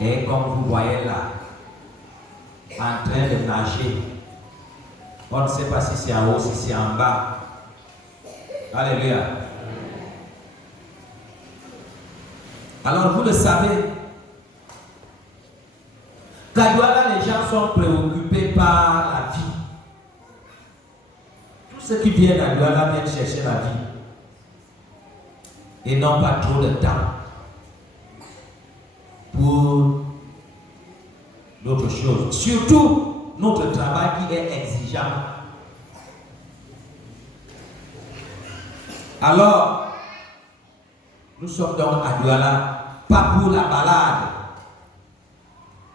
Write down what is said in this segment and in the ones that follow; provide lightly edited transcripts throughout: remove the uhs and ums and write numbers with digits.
Et comme vous voyez là, en train de nager, on ne sait pas si c'est en haut, si c'est en bas. Alléluia. Alors vous le savez, qu'à Douala, les gens sont préoccupés par la vie. Tous ceux qui viennent à Douala viennent chercher la vie. Et n'ont pas trop de temps pour d'autres choses. Surtout notre travail qui est exigeant. Alors, nous sommes donc à Douala, pas pour la balade.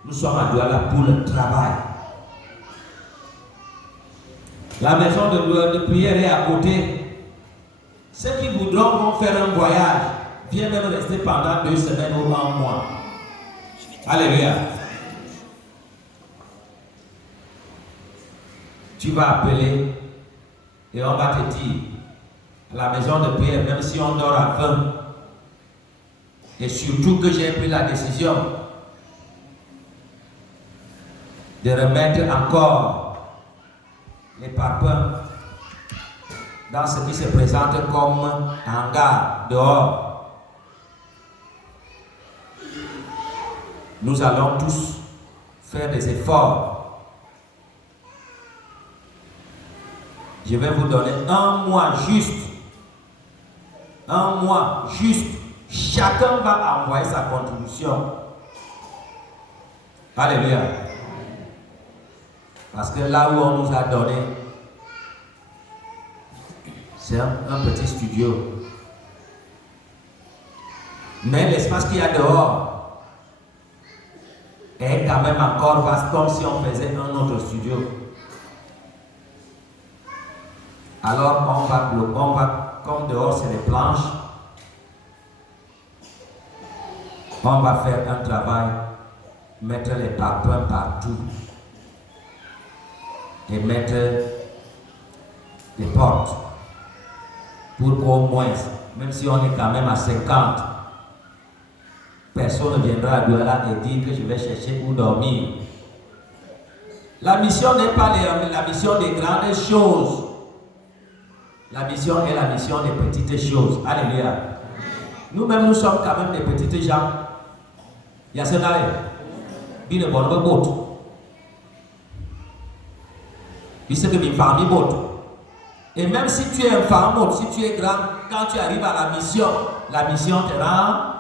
Nous sommes à Douala pour le travail. La maison de prière est à côté. Ceux qui voudront vont faire un voyage, viennent même rester pendant 2 semaines ou 1 mois. Alléluia. Tu vas appeler et on va te dire, à la maison de prière, même si on dort à 20, et surtout que j'ai pris la décision de remettre encore les parpaings dans ce qui se présente comme hangar dehors. Nous allons tous faire des efforts. Je vais vous donner 1 mois juste. 1 mois juste. Chacun va envoyer sa contribution. Alléluia. Parce que là où on nous a donné, c'est un petit studio. Mais l'espace qu'il y a dehors est quand même encore vaste, comme si on faisait un autre studio. Alors on va, comme dehors c'est les planches, on va faire un travail, mettre les parpaings partout et mettre des portes pour qu'au moins, même si on est quand même à 50, personne ne viendra à Douala et dire que je vais chercher où dormir. La mission n'est pas la mission des grandes choses. La mission est la mission des petites choses. Alléluia. Nous-mêmes, nous sommes quand même des petites gens. Il y a ce d'aller. Il ne bonne botte. Il sait que mes familles botte. Et même si tu es un femme, si tu es grand, quand tu arrives à la mission te rend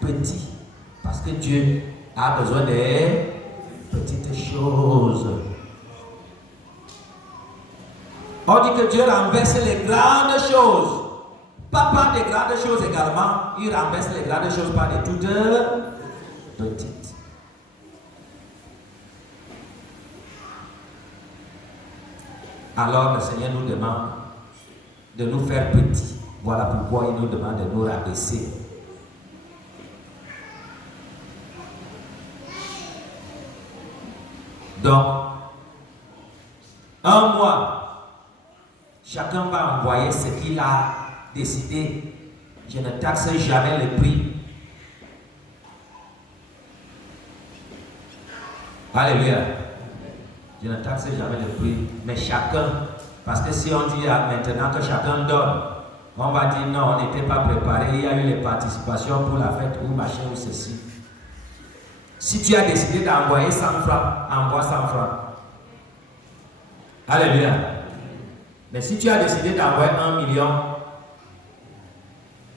petit. Parce que Dieu a besoin des petites choses. On dit que Dieu renverse les grandes choses. Pas par des grandes choses également, il renverse les grandes choses par des toutes petites. Alors le Seigneur nous demande de nous faire petits. Voilà pourquoi il nous demande de nous rabaisser. Donc, 1 mois, chacun va envoyer ce qu'il a décidé. Je ne taxe jamais le prix. Alléluia. Je ne taxe jamais le prix, mais chacun, parce que si on dit maintenant que chacun donne, on va dire non, on n'était pas préparé, il y a eu les participations pour la fête ou machin ou ceci. Si tu as décidé d'envoyer 100 francs, envoie 100 francs. Alléluia. Mais si tu as décidé d'envoyer 1 million,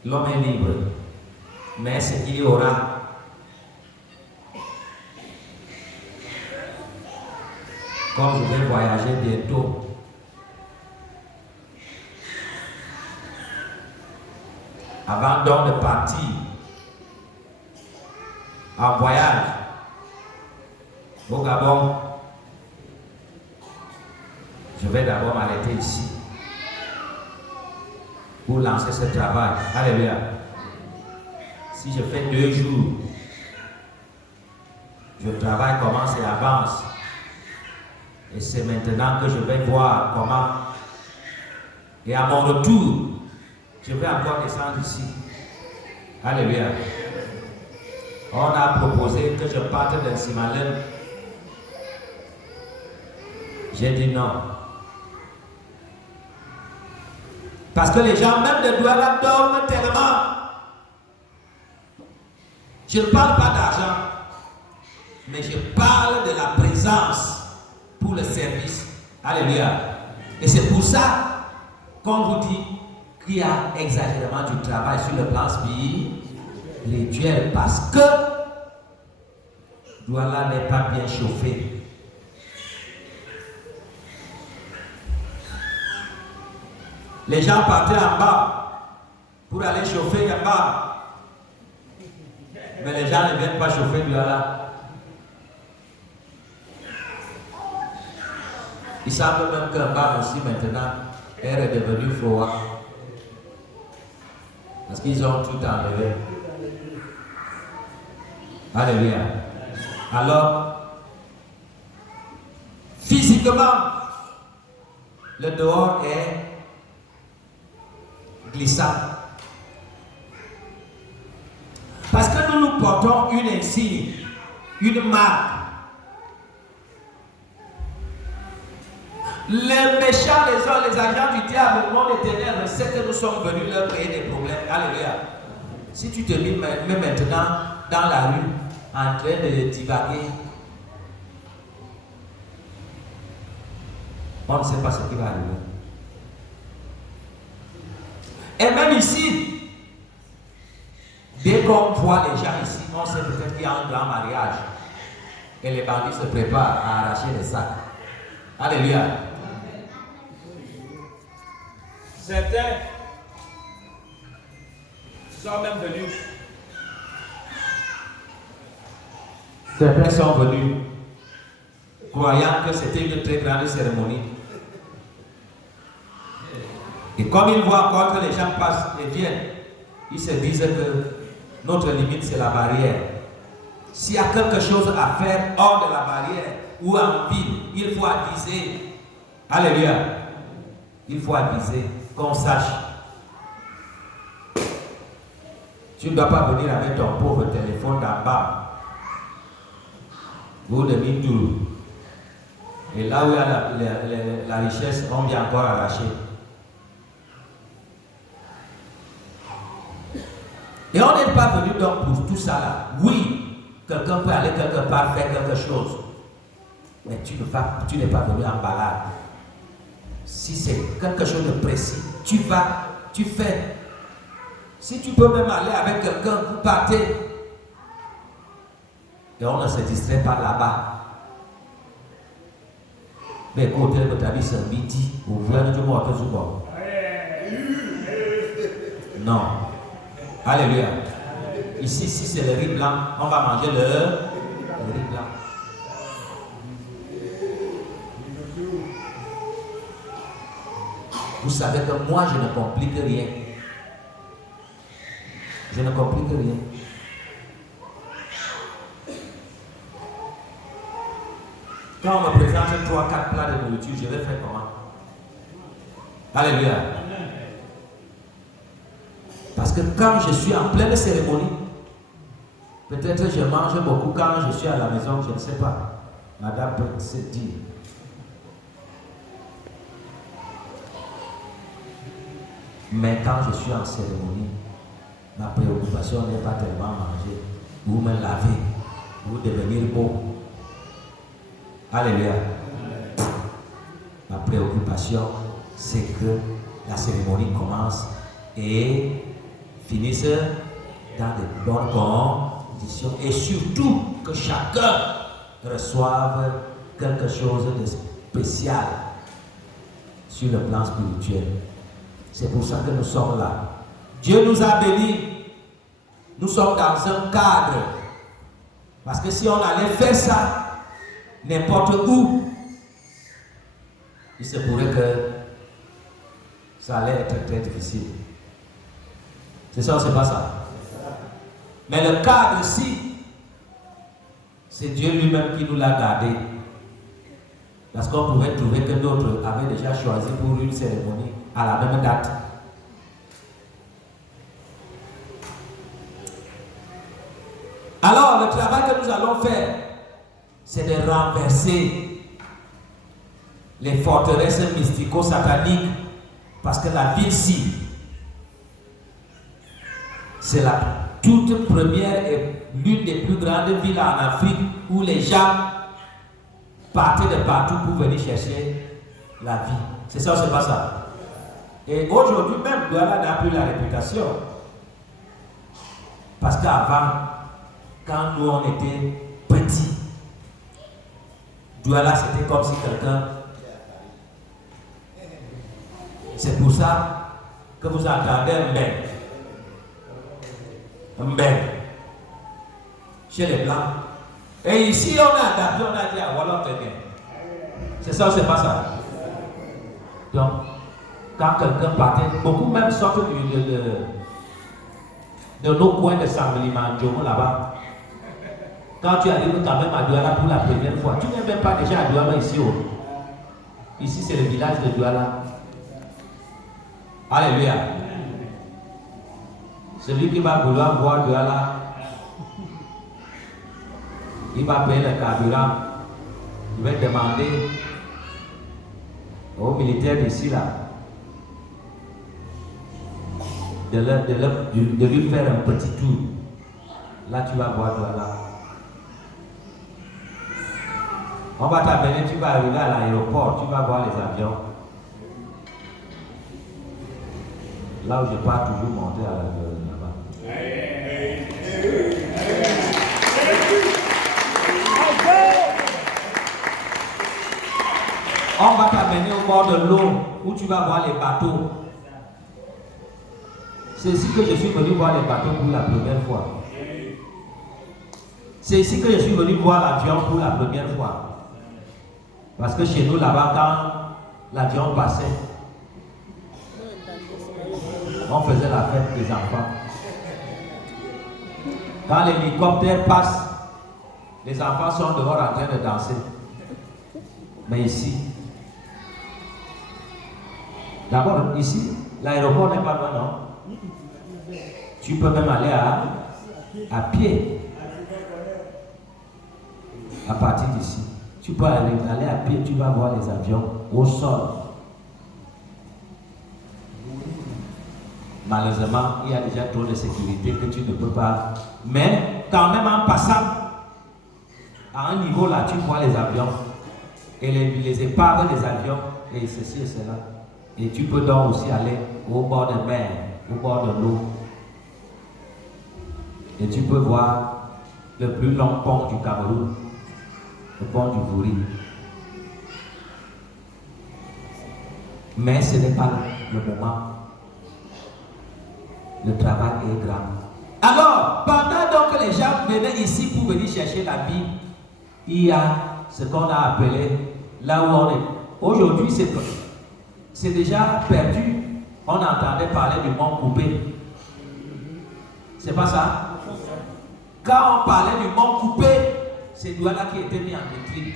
l'homme est libre. Mais ce qu'il y aura, comme je vais voyager bientôt, avant donc de partir en voyage au Gabon, je vais d'abord m'arrêter ici pour lancer ce travail. Alléluia. Si je fais 2 jours, je travaille, commence et avance. Et c'est maintenant que je vais voir comment. Et à mon retour, je vais encore descendre ici. Alléluia. On a proposé que je parte d'un Simalem. J'ai dit non. Parce que les gens, même de Douala, dorment tellement. Je ne parle pas d'argent, mais je parle de la présence pour le service. Alléluia. Et c'est pour ça qu'on vous dit qu'il y a exagérément du travail sur le plan spirituel, parce que Douala n'est pas bien chauffé. Les gens partaient en bas pour aller chauffer en bas. Mais les gens ne viennent pas chauffer Douala. Il semble même qu'un bas aussi maintenant est redevenu froid. Parce qu'ils ont tout enlevé. Alléluia. Alors, physiquement, le dehors est glissant. Parce que nous portons une insigne, une marque. Les méchants, les agents du diable, le monde éternel, c'est que nous sommes venus leur créer des problèmes. Alléluia. Si tu te mets maintenant dans la rue en train de divaguer, on ne sait pas ce qui va arriver. Et même ici, dès qu'on voit les gens ici, on sait peut-être qu'il y a un grand mariage. Et les bandits se préparent à arracher les sacs. Alléluia. Certains sont même venus. Certains sont venus croyant que c'était une très grande cérémonie. Et comme ils voient encore que les gens passent et viennent, ils se disent que notre limite c'est la barrière. S'il y a quelque chose à faire hors de la barrière ou en ville, il faut aviser. Alléluia. Il faut aviser, qu'on sache. Tu ne dois pas venir avec ton pauvre téléphone d'en bas ou de Mindoul. Et là où il y a la richesse, on vient encore arracher. Et on n'est pas venu donc pour tout ça là. Oui, quelqu'un peut aller quelque part faire quelque chose. Mais tu n'es pas venu en balade. Si c'est quelque chose de précis, tu vas, tu fais. Si tu peux même aller avec quelqu'un, vous partez. Et on ne se distrait pas là-bas. Mais côté de ta vie, c'est un midi. Vous voulez du mot que non. Alléluia. Ici, si c'est le riz blanc, on va manger le riz blanc. Vous savez que moi, je ne complique rien. Je ne complique rien. Quand on me présente 3-4 plats de nourriture, je vais faire comment? Alléluia. Parce que quand je suis en pleine cérémonie, peut-être je mange beaucoup. Quand je suis à la maison, je ne sais pas. Madame peut se dire. Mais quand je suis en cérémonie, ma préoccupation n'est pas tellement manger, ou me laver, ou devenir beau. Alléluia. Ma préoccupation, c'est que la cérémonie commence et finisse dans de bonnes conditions. Et surtout que chacun reçoive quelque chose de spécial sur le plan spirituel. C'est pour ça que nous sommes là. Dieu nous a bénis. Nous sommes dans un cadre. Parce que si on allait faire ça, n'importe où, il se pourrait que ça allait être très difficile. C'est ça ou c'est pas ça? Mais le cadre ici, c'est Dieu lui-même qui nous l'a gardé. Parce qu'on pouvait trouver que d'autres avaient déjà choisi pour une cérémonie à la même date. Alors, le travail que nous allons faire, c'est de renverser les forteresses mystico-sataniques, parce que la ville-ci, c'est la toute première et l'une des plus grandes villes en Afrique où les gens partaient de partout pour venir chercher la vie. C'est ça ou c'est pas ça? Et aujourd'hui même, Douala n'a plus la réputation. Parce qu'avant, quand nous on était petits, Douala c'était comme si quelqu'un... C'est pour ça que vous entendez Mbeng chez les Blancs. Et ici on a adapté, on a dit à Wallon Téné. C'est ça ou c'est pas ça? Donc, quand quelqu'un partait, beaucoup même sortent de nos coins de Sangli-Mandjomo là-bas. Quand tu arrives quand même à Douala pour la première fois, tu n'es même pas déjà à Douala ici. Ici c'est le village de Douala. Alléluia. Celui qui va vouloir voir Douala, il va payer le carburant. Il va demander aux militaires d'ici là de lui faire un petit tour. Là, tu vas voir Douala. On va t'amener, tu vas arriver à l'aéroport, tu vas voir les avions. Là où je pars toujours monter à là-bas. On va t'amener au bord de l'eau où tu vas voir les bateaux. C'est ici que je suis venu voir les bateaux pour la première fois. C'est ici que je suis venu voir l'avion pour la première fois. Parce que chez nous là-bas, quand l'avion passait, on faisait la fête des enfants. Quand l'hélicoptère passe, les enfants sont dehors en train de danser. Mais ici, d'abord ici, l'aéroport n'est pas loin, non? Tu peux même aller à pied. À partir d'ici, tu peux aller à pied, tu vas voir les avions au sol. Malheureusement, il y a déjà trop de sécurité que tu ne peux pas. Mais quand même en passant, à un niveau là, tu vois les avions et les épaves des avions et ceci et cela. Et tu peux donc aussi aller au bord de mer, au bord de l'eau. Et tu peux voir le plus long pont du Cameroun, le pont du Vouri. Mais ce n'est pas le moment. Le travail est grand. Alors, pendant donc que les gens venaient ici pour venir chercher la vie, il y a ce qu'on a appelé là où on est. Aujourd'hui, c'est déjà perdu. On entendait parler du mont Coupé. C'est pas ça? Quand on parlait du mont Coupé, c'est Douala qui était mis en vitrine.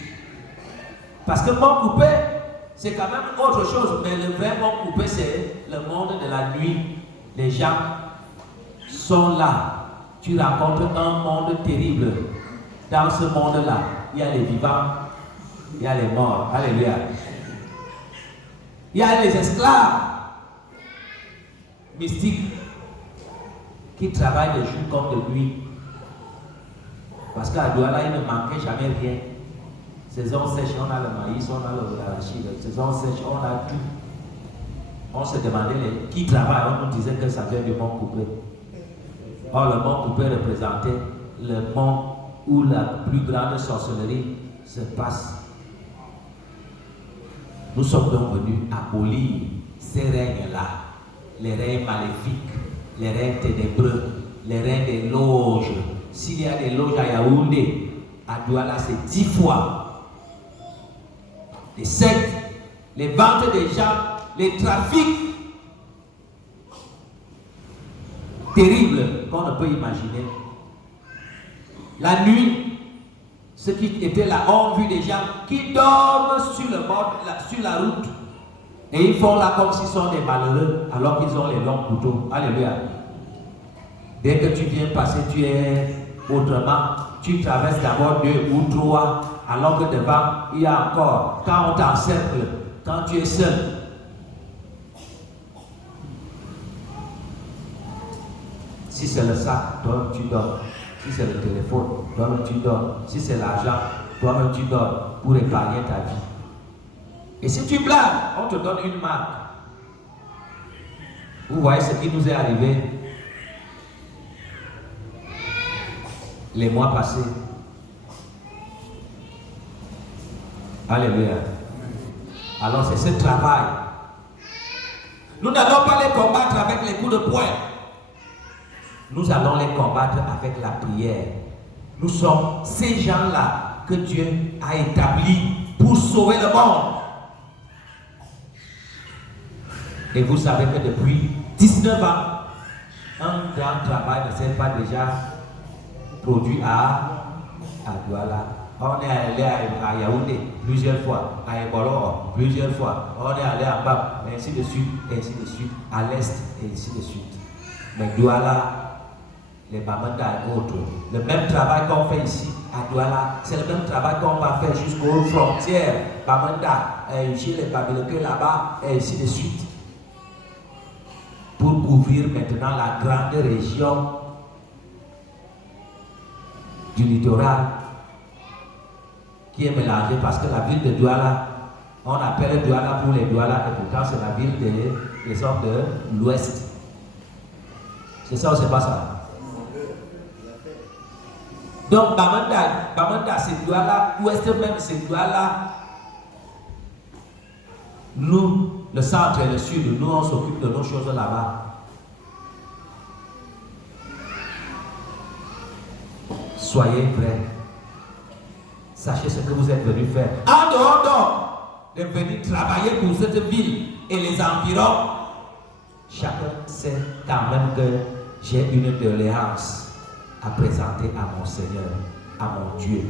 Parce que mont Coupé, c'est quand même autre chose. Mais le vrai mont Coupé, c'est le monde de la nuit. Les gens sont là. Tu rencontres un monde terrible. Dans ce monde-là, il y a les vivants, il y a les morts. Alléluia. Il y a les esclaves mystiques qui travaillent de jour comme de nuit. Parce qu'à Douala, il ne manquait jamais rien. Saison sèche, on a le maïs, on a l'arachide. Saison sèche, on a tout. On se demandait qui travaille, on nous disait que ça vient du mont Coupé. Or, le mont Coupé représentait le mont où la plus grande sorcellerie se passe. Nous sommes donc venus abolir ces règnes-là, les règnes maléfiques, les règnes ténébreux, les règnes des loges. S'il y a des loges à Yaoundé, à Douala, c'est 10 fois. Les sectes, les ventes des gens, les trafics terribles qu'on ne peut imaginer. La nuit, ce qui était là, on vu des gens qui dorment sur le bord, sur la route, et ils font là comme s'ils sont des malheureux, alors qu'ils ont les longs couteaux. Alléluia. Dès que tu viens passer, tu es Autrement, tu traverses d'abord 2 ou 3, alors que devant, il y a encore. Quand on t'encercle, quand tu es seul, si c'est le sac, toi-même tu dors. Si c'est le téléphone, toi-même tu dors. Si c'est l'argent, toi-même tu dors pour épargner ta vie. Et si tu blagues, on te donne une marque. Vous voyez ce qui nous est arrivé les mois passés. Alléluia. Alors c'est ce travail. Nous n'allons pas les combattre avec les coups de poing. Nous allons les combattre avec la prière. Nous sommes ces gens-là que Dieu a établis pour sauver le monde. Et vous savez que depuis 19 ans, un grand travail ne s'est pas déjà produit à Douala. On est allé à Yaoundé plusieurs fois, à Eboloro plusieurs fois, on est allé à Bab, ainsi de suite, à l'est, et ainsi de suite. Mais Douala, les Bamanda et autres, le même travail qu'on fait ici à Douala, c'est le même travail qu'on va faire jusqu'aux frontières, Bamanda, chez les Babyloniens là-bas, et ainsi de suite. Pour couvrir maintenant la grande région du littoral qui est mélangée, parce que la ville de Douala, on appelle Douala pour les Douala, et pourtant c'est la ville des hommes de l'Ouest. C'est ça ou c'est pas ça? Donc Bamanda c'est Douala, Ouest même c'est Douala. Nous, le centre et le sud, nous on s'occupe de nos choses là-bas. Soyez vrais. Sachez ce que vous êtes venus faire. En dehors de venir travailler pour cette ville et les environs, chacun sait quand même que j'ai une doléance à présenter à mon Seigneur, à mon Dieu.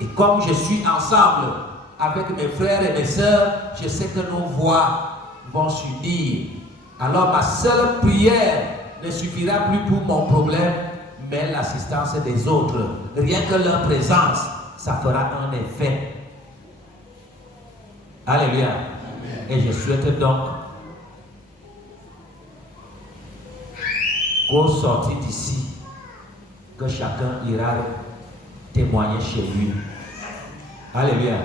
Et comme je suis ensemble avec mes frères et mes sœurs, je sais que nos voix vont s'unir. Alors ma seule prière ne suffira plus pour mon problème, mais l'assistance des autres. Rien que leur présence, ça fera un effet. Alléluia. Amen. Et je souhaite donc qu'au sortir d'ici, que chacun ira témoigner chez lui. Alléluia.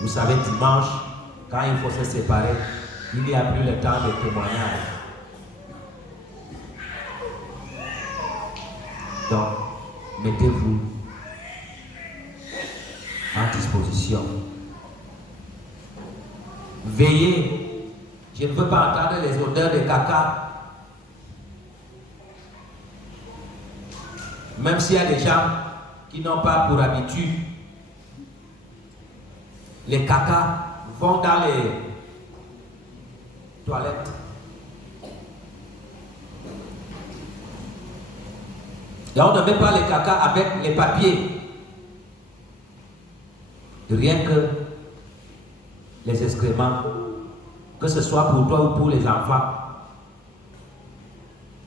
Vous savez, dimanche, quand il faut se séparer, il n'y a plus le temps de témoignage. Donc, mettez-vous en disposition. Veillez. Je ne veux pas entendre les odeurs de caca. Même s'il y a des gens qui n'ont pas pour habitude, les cacas vont dans les toilettes. Et on ne met pas les cacas avec les papiers. Rien que les excréments, que ce soit pour toi ou pour les enfants.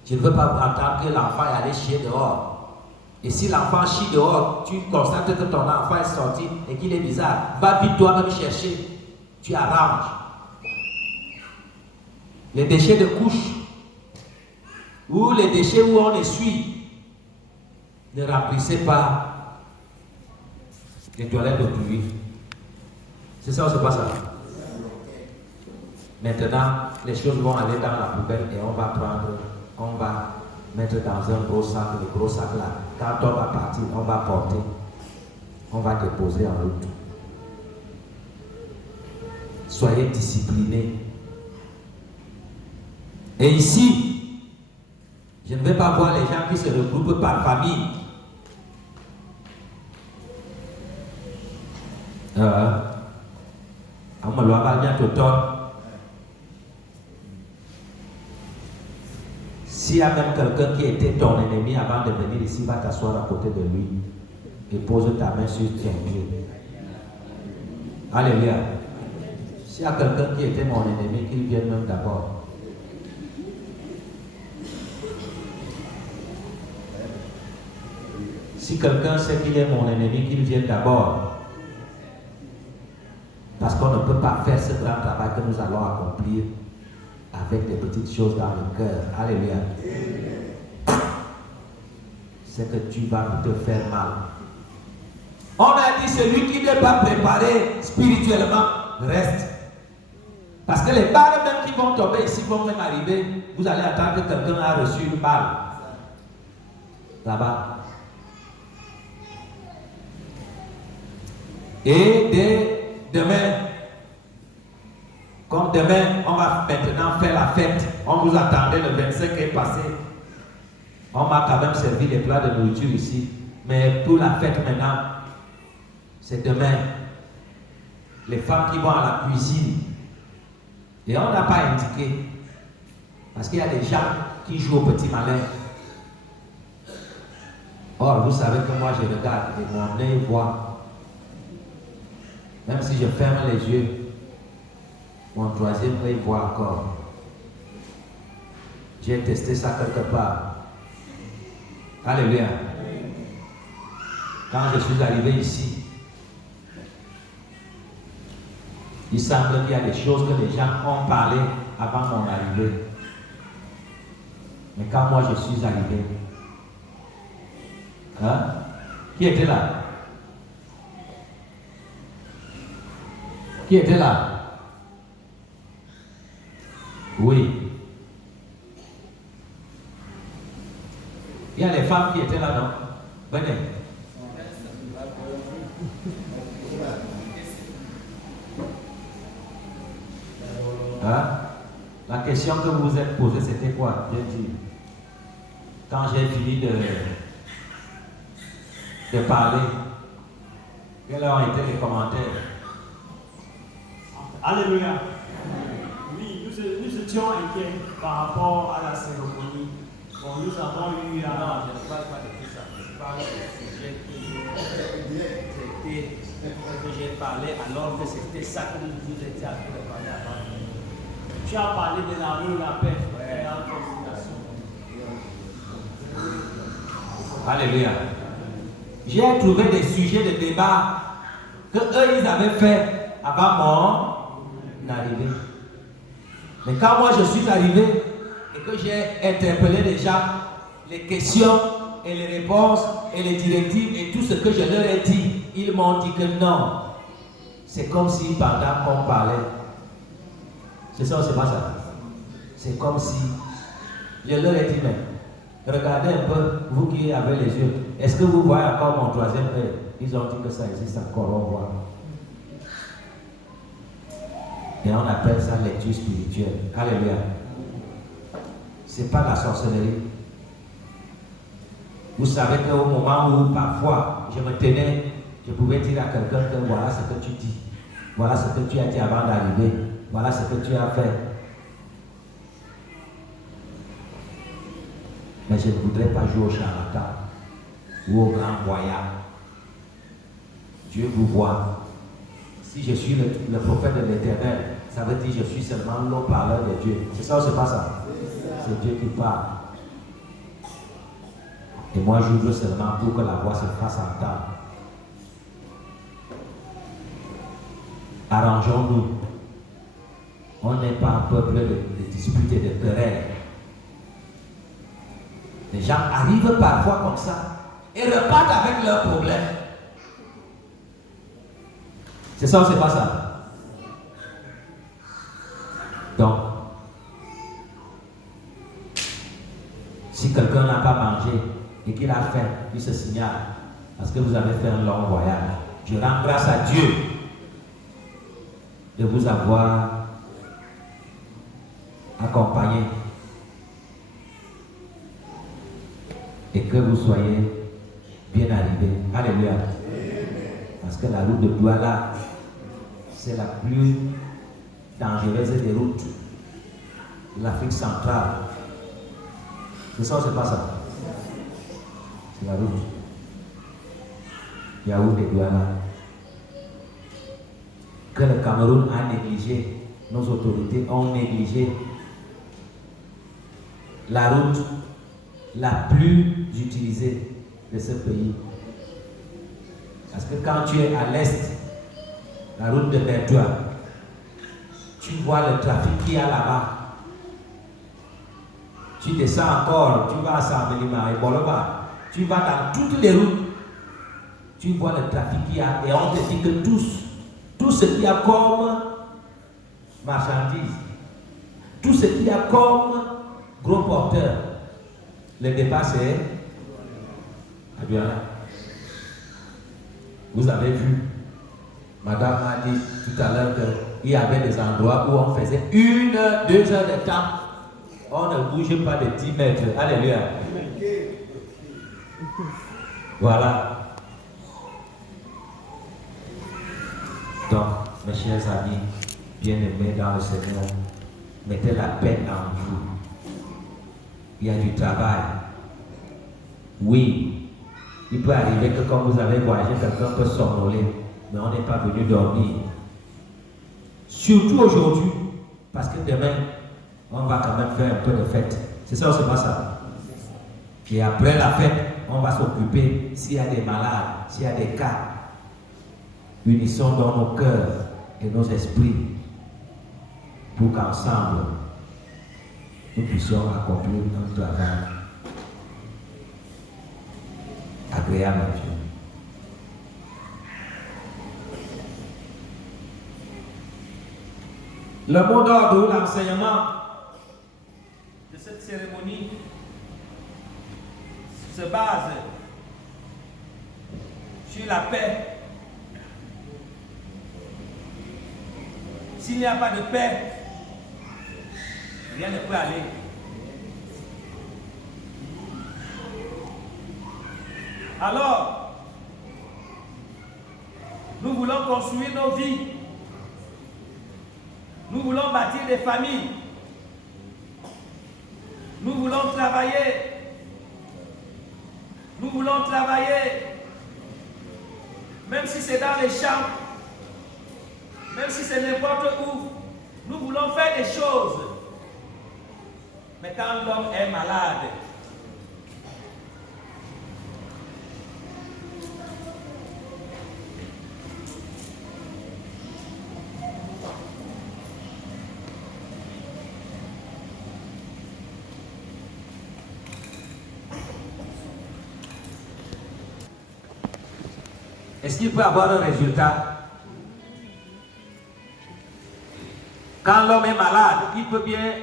Je ne veux pas entendre que l'enfant est allé chier dehors. Et si l'enfant chie dehors, tu constates que ton enfant est sorti et qu'il est bizarre, va vite toi-même chercher. Tu arranges. Les déchets de couche ou les déchets où on essuie, ne remplissez pas les toilettes d'autrui. C'est ça ou c'est pas ça? Maintenant, les choses vont aller dans la poubelle et on va mettre dans un gros sac, le gros sac là. Quand on va partir, on va porter, on va déposer en route. Soyez disciplinés. Et ici, je ne vais pas voir les gens qui se regroupent par famille. S'il y a même quelqu'un qui était ton ennemi avant de venir ici, va t'asseoir à côté de lui et pose ta main sur ton pied. Alléluia. S'il y a quelqu'un qui était mon ennemi, qu'il vienne même d'abord. Si quelqu'un sait qu'il est mon ennemi, qu'il vienne d'abord. Parce qu'on ne peut pas faire ce grand travail que nous allons accomplir avec des petites choses dans le cœur. Alléluia. C'est que tu vas te faire mal. On a dit celui qui n'est pas préparé spirituellement reste. Parce que les balles même qui vont tomber ici vont même arriver. Vous allez attendre que quelqu'un a reçu une balle. Là-bas. Et dès demain, comme demain, on va maintenant faire la fête. On vous attendait, le 25 est passé. On m'a quand même servi des plats de nourriture ici. Mais pour la fête maintenant, c'est demain. Les femmes qui vont à la cuisine. Et on n'a pas indiqué. Parce qu'il y a des gens qui jouent au petit malin. Or, vous savez que moi je regarde et mon œil voit. Même si je ferme les yeux, mon troisième œil voit encore. J'ai testé ça quelque part. Alléluia. Quand je suis arrivé ici, il semble qu'il y a des choses que les gens ont parlé avant mon arrivée. Mais quand moi je suis arrivé, hein? Qui était là? Qui était là? Oui. Il y a les femmes qui étaient là, non? Venez. Hein? La question que vous vous êtes posée, c'était quoi? J'ai dit. Quand j'ai fini de parler, quels ont été les commentaires? Alléluia. Oui, nous étions inquiets par rapport à la cérémonie. Bon, nous avons eu à... Non, je ne parle pas de tout ça. Je parle du sujet que j'ai parlé alors que c'était ça que vous étiez en train de parler avant. Tu as parlé de l'amour, la paix, ouais. Et la conciliation. Alléluia. J'ai trouvé des sujets de débat que eux ils avaient fait avant mon arrivée. Mais quand moi je suis arrivé et que j'ai interpellé les gens, les questions et les réponses et les directives et tout ce que je leur ai dit, ils m'ont dit que non. C'est comme si pendant qu'on parlait, c'est ça ou c'est pas ça? C'est comme si, je leur ai dit, mais regardez un peu, vous qui avez les yeux, est-ce que vous voyez encore mon troisième œil? Ils ont dit que ça existe encore, on voit. Et on appelle ça lecture spirituelle. Alléluia. C'est pas la sorcellerie. Vous savez qu'au moment où parfois je me tenais, je pouvais dire à quelqu'un que voilà ce que tu dis, voilà ce que tu as dit avant d'arriver, voilà ce que tu as fait. Mais je ne voudrais pas jouer au charlatan ou au grand voyant. Dieu vous voit. Si je suis le prophète de l'Éternel, ça veut dire que je suis seulement l'eau-parleur de Dieu. C'est ça ou c'est pas ça? C'est Dieu qui parle. Et moi, j'ouvre seulement pour que la voix se fasse entendre. Arrangeons-nous. On n'est pas un peuple de disputes et de querelles. Les gens arrivent parfois comme ça et repartent avec leurs problèmes. C'est ça ou c'est pas ça? Donc, si quelqu'un n'a pas mangé et qu'il a faim, il se signale parce que vous avez fait un long voyage. Je rends grâce à Dieu de vous avoir accompagné et que vous soyez bien arrivés. Alléluia. Parce que la route de Douala, c'est la plus dangereuse des routes de l'Afrique centrale. C'est ça ou c'est pas ça? C'est la route. Yaoundé-Douala. Que le Cameroun a négligé, nos autorités ont négligé la route la plus utilisée de ce pays. Parce que quand tu es à l'est, la route de Bertois, tu vois le trafic qu'il y a là-bas. Tu descends encore, tu vas à Saint-Mélima et Boloba, tu vas dans toutes les routes, tu vois le trafic qu'il y a et on te dit que tout ce qu'il y a comme marchandises, tout ce qu'il y a comme gros porteurs, le départ c'est Abiana. Vous avez vu, madame m'a dit tout à l'heure qu'il y avait des endroits où on faisait 1 heure, 2 heures de temps. On ne bouge pas de 10 mètres. Alléluia. Voilà. Donc, mes chers amis, bien-aimés dans le Seigneur, mettez la paix en vous. Il y a du travail. Oui, il peut arriver que quand vous avez voyagé, quelqu'un peut somnoler, mais on n'est pas venu dormir. Surtout aujourd'hui, parce que demain, on va quand même faire un peu de fête. C'est ça ou c'est pas ça? Et après la fête, on va s'occuper s'il y a des malades, s'il y a des cas. Unissons dans nos cœurs et nos esprits pour qu'ensemble, nous puissions accomplir notre travail agréable à Dieu. Le mot d'ordre, l'enseignement de cette cérémonie se base sur la paix. S'il n'y a pas de paix, rien ne peut aller. Alors, nous voulons construire nos vies. Nous voulons bâtir des familles. Nous voulons travailler. Nous voulons travailler. Même si c'est dans les champs, même si c'est n'importe où, nous voulons faire des choses. Mais quand l'homme est malade, est-ce qu'il peut avoir un résultat? Quand l'homme est malade, il peut bien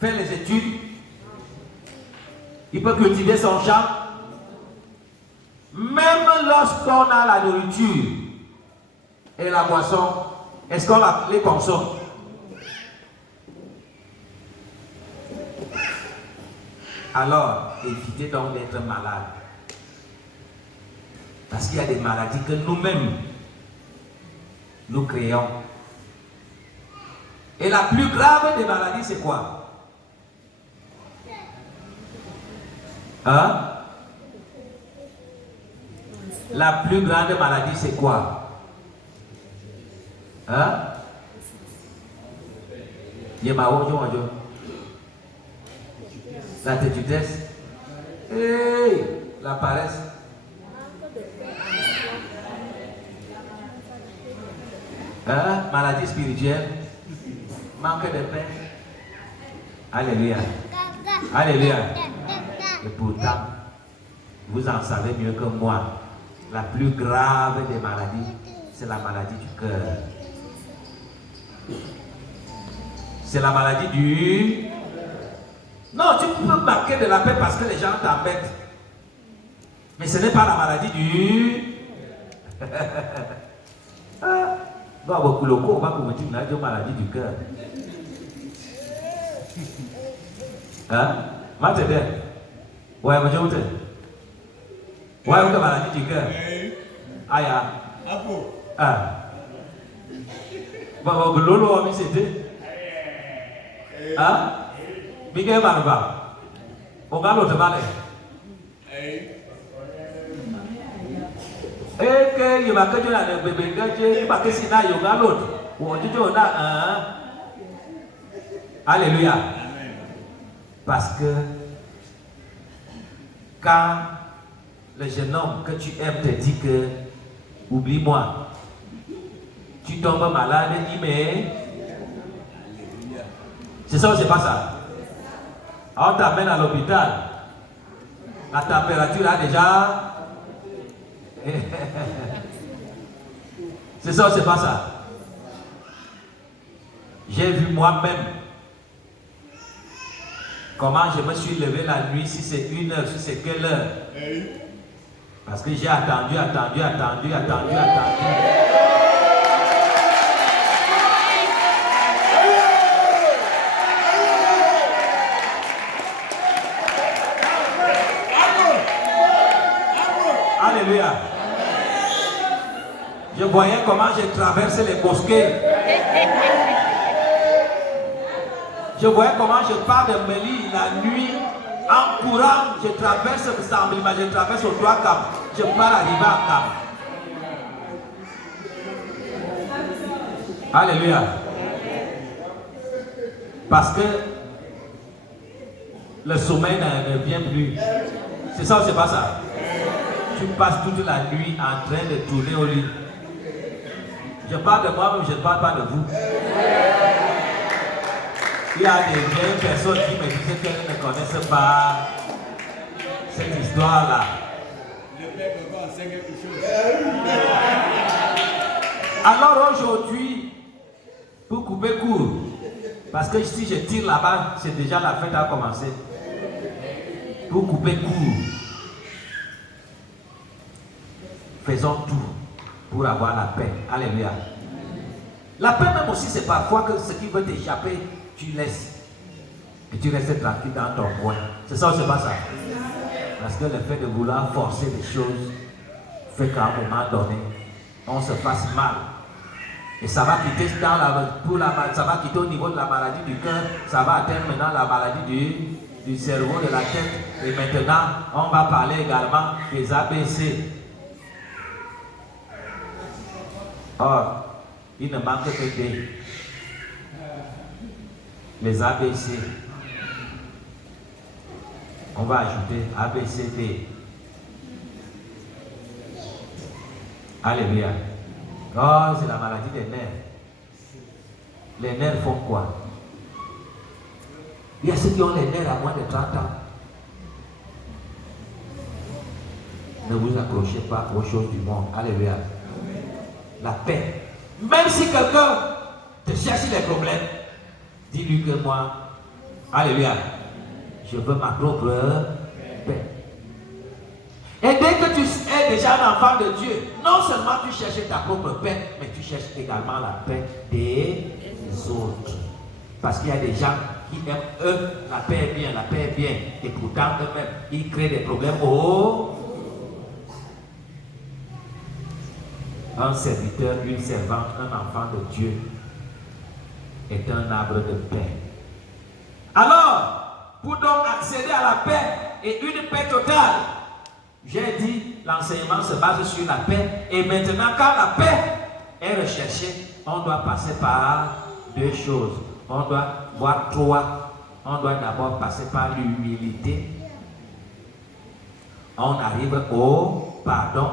faire les études, il peut cultiver son champ. Même lorsqu'on a la nourriture et la boisson, est-ce qu'on les consomme? Alors, évitez donc d'être malade. Parce qu'il y a des maladies que nous-mêmes, nous créons. Et la plus grave des maladies, c'est quoi? Hein? La plus grande maladie, c'est quoi? Hein? La tétudesse. Hey, la paresse. Hein? Maladie spirituelle. Manque de paix. Alléluia. Alléluia. Et pourtant, vous en savez mieux que moi. La plus grave des maladies, c'est la maladie du cœur. C'est la maladie du... Non, tu peux marquer de la paix parce que les gens t'embêtent. Mais ce n'est pas la maladie du... Non, beaucoup de on va commettre une maladie du cœur. Hein? Maintenant, ouais, mais je vous dis. Ouais, vous avez maladie du cœur. Aïe, ah. Bon, lolo, mais c'était. Hein? Miguel Barba. On va l'autre balai. Eh, que il va que tu l'as de bébé, que tu pas que si là, il y a l'autre. Ou tu dis, alléluia. Parce que quand le jeune homme que tu aimes te dit que Oublie-moi. Tu tombes malade, mais c'est ça ou c'est pas ça? On t'amène à l'hôpital. La température a déjà. C'est ça ou c'est pas ça? J'ai vu moi-même comment je me suis levé la nuit, si c'est 1 heure, si c'est quelle heure. Parce que j'ai attendu. Alléluia. Je voyais comment j'ai traversé les bosquets. Je voyais comment je pars de Méli la nuit. En courant, je traverse Samblima, je traverse au 3 Cap. Je pars arriver à Cap. Alléluia. Parce que le sommeil ne vient plus. C'est ça ou c'est pas ça? Tu passes toute la nuit en train de tourner au lit. Je parle de moi, mais je ne parle pas de vous. Il y a des vieilles personnes qui me disent qu'elles ne connaissent pas cette histoire-là. Alors aujourd'hui, pour couper court, parce que si je tire là-bas, c'est déjà la fête a commencé. Pour couper court, faisons tout pour avoir la paix. Alléluia. La paix même aussi, c'est parfois que ce qui veut t'échapper, tu laisses. Et tu restes tranquille dans ton coin. C'est ça ou c'est pas ça? Parce que le fait de vouloir forcer les choses fait qu'à un moment donné, on se fasse mal. Et ça va quitter ça va quitter au niveau de la maladie du cœur, ça va atteindre maintenant la maladie du cerveau, de la tête. Et maintenant, on va parler également des ABC. Or, il ne manque que des. Les ABC. On va ajouter ABCD. Alléluia. Oh, c'est la maladie des nerfs. Les nerfs font quoi? Il y a ceux qui ont les nerfs à moins de 30 ans. Ne vous accrochez pas aux choses du monde. Alléluia. La paix. Même si quelqu'un te cherche les problèmes, dis-lui que moi, alléluia, je veux ma propre paix. Et dès que tu es déjà un enfant de Dieu, non seulement tu cherches ta propre paix, mais tu cherches également la paix des autres. Parce qu'il y a des gens qui aiment eux, la paix est bien, et pourtant eux-mêmes, ils créent des problèmes. Un serviteur, une servante, un enfant de Dieu est un arbre de paix. Alors, pour donc accéder à la paix et une paix totale, j'ai dit, l'enseignement se base sur la paix. Et maintenant, quand la paix est recherchée, on doit passer par 2 choses. On doit voir 3. On doit d'abord passer par l'humilité. On arrive au pardon.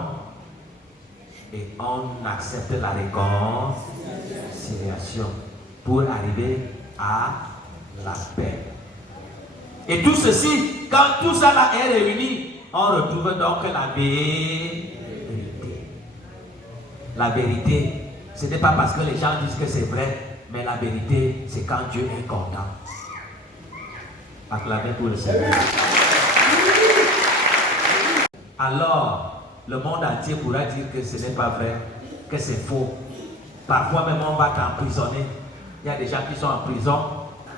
Et on accepte la réconciliation pour arriver à la paix. Et tout ceci, quand tout ça là est réuni, on retrouve donc la vérité. La vérité, ce n'est pas parce que les gens disent que c'est vrai, mais la vérité, c'est quand Dieu est content. Acclamez pour le Seigneur. Alors, le monde entier pourra dire que ce n'est pas vrai, que c'est faux. Parfois même on va t'emprisonner. Il y a des gens qui sont en prison,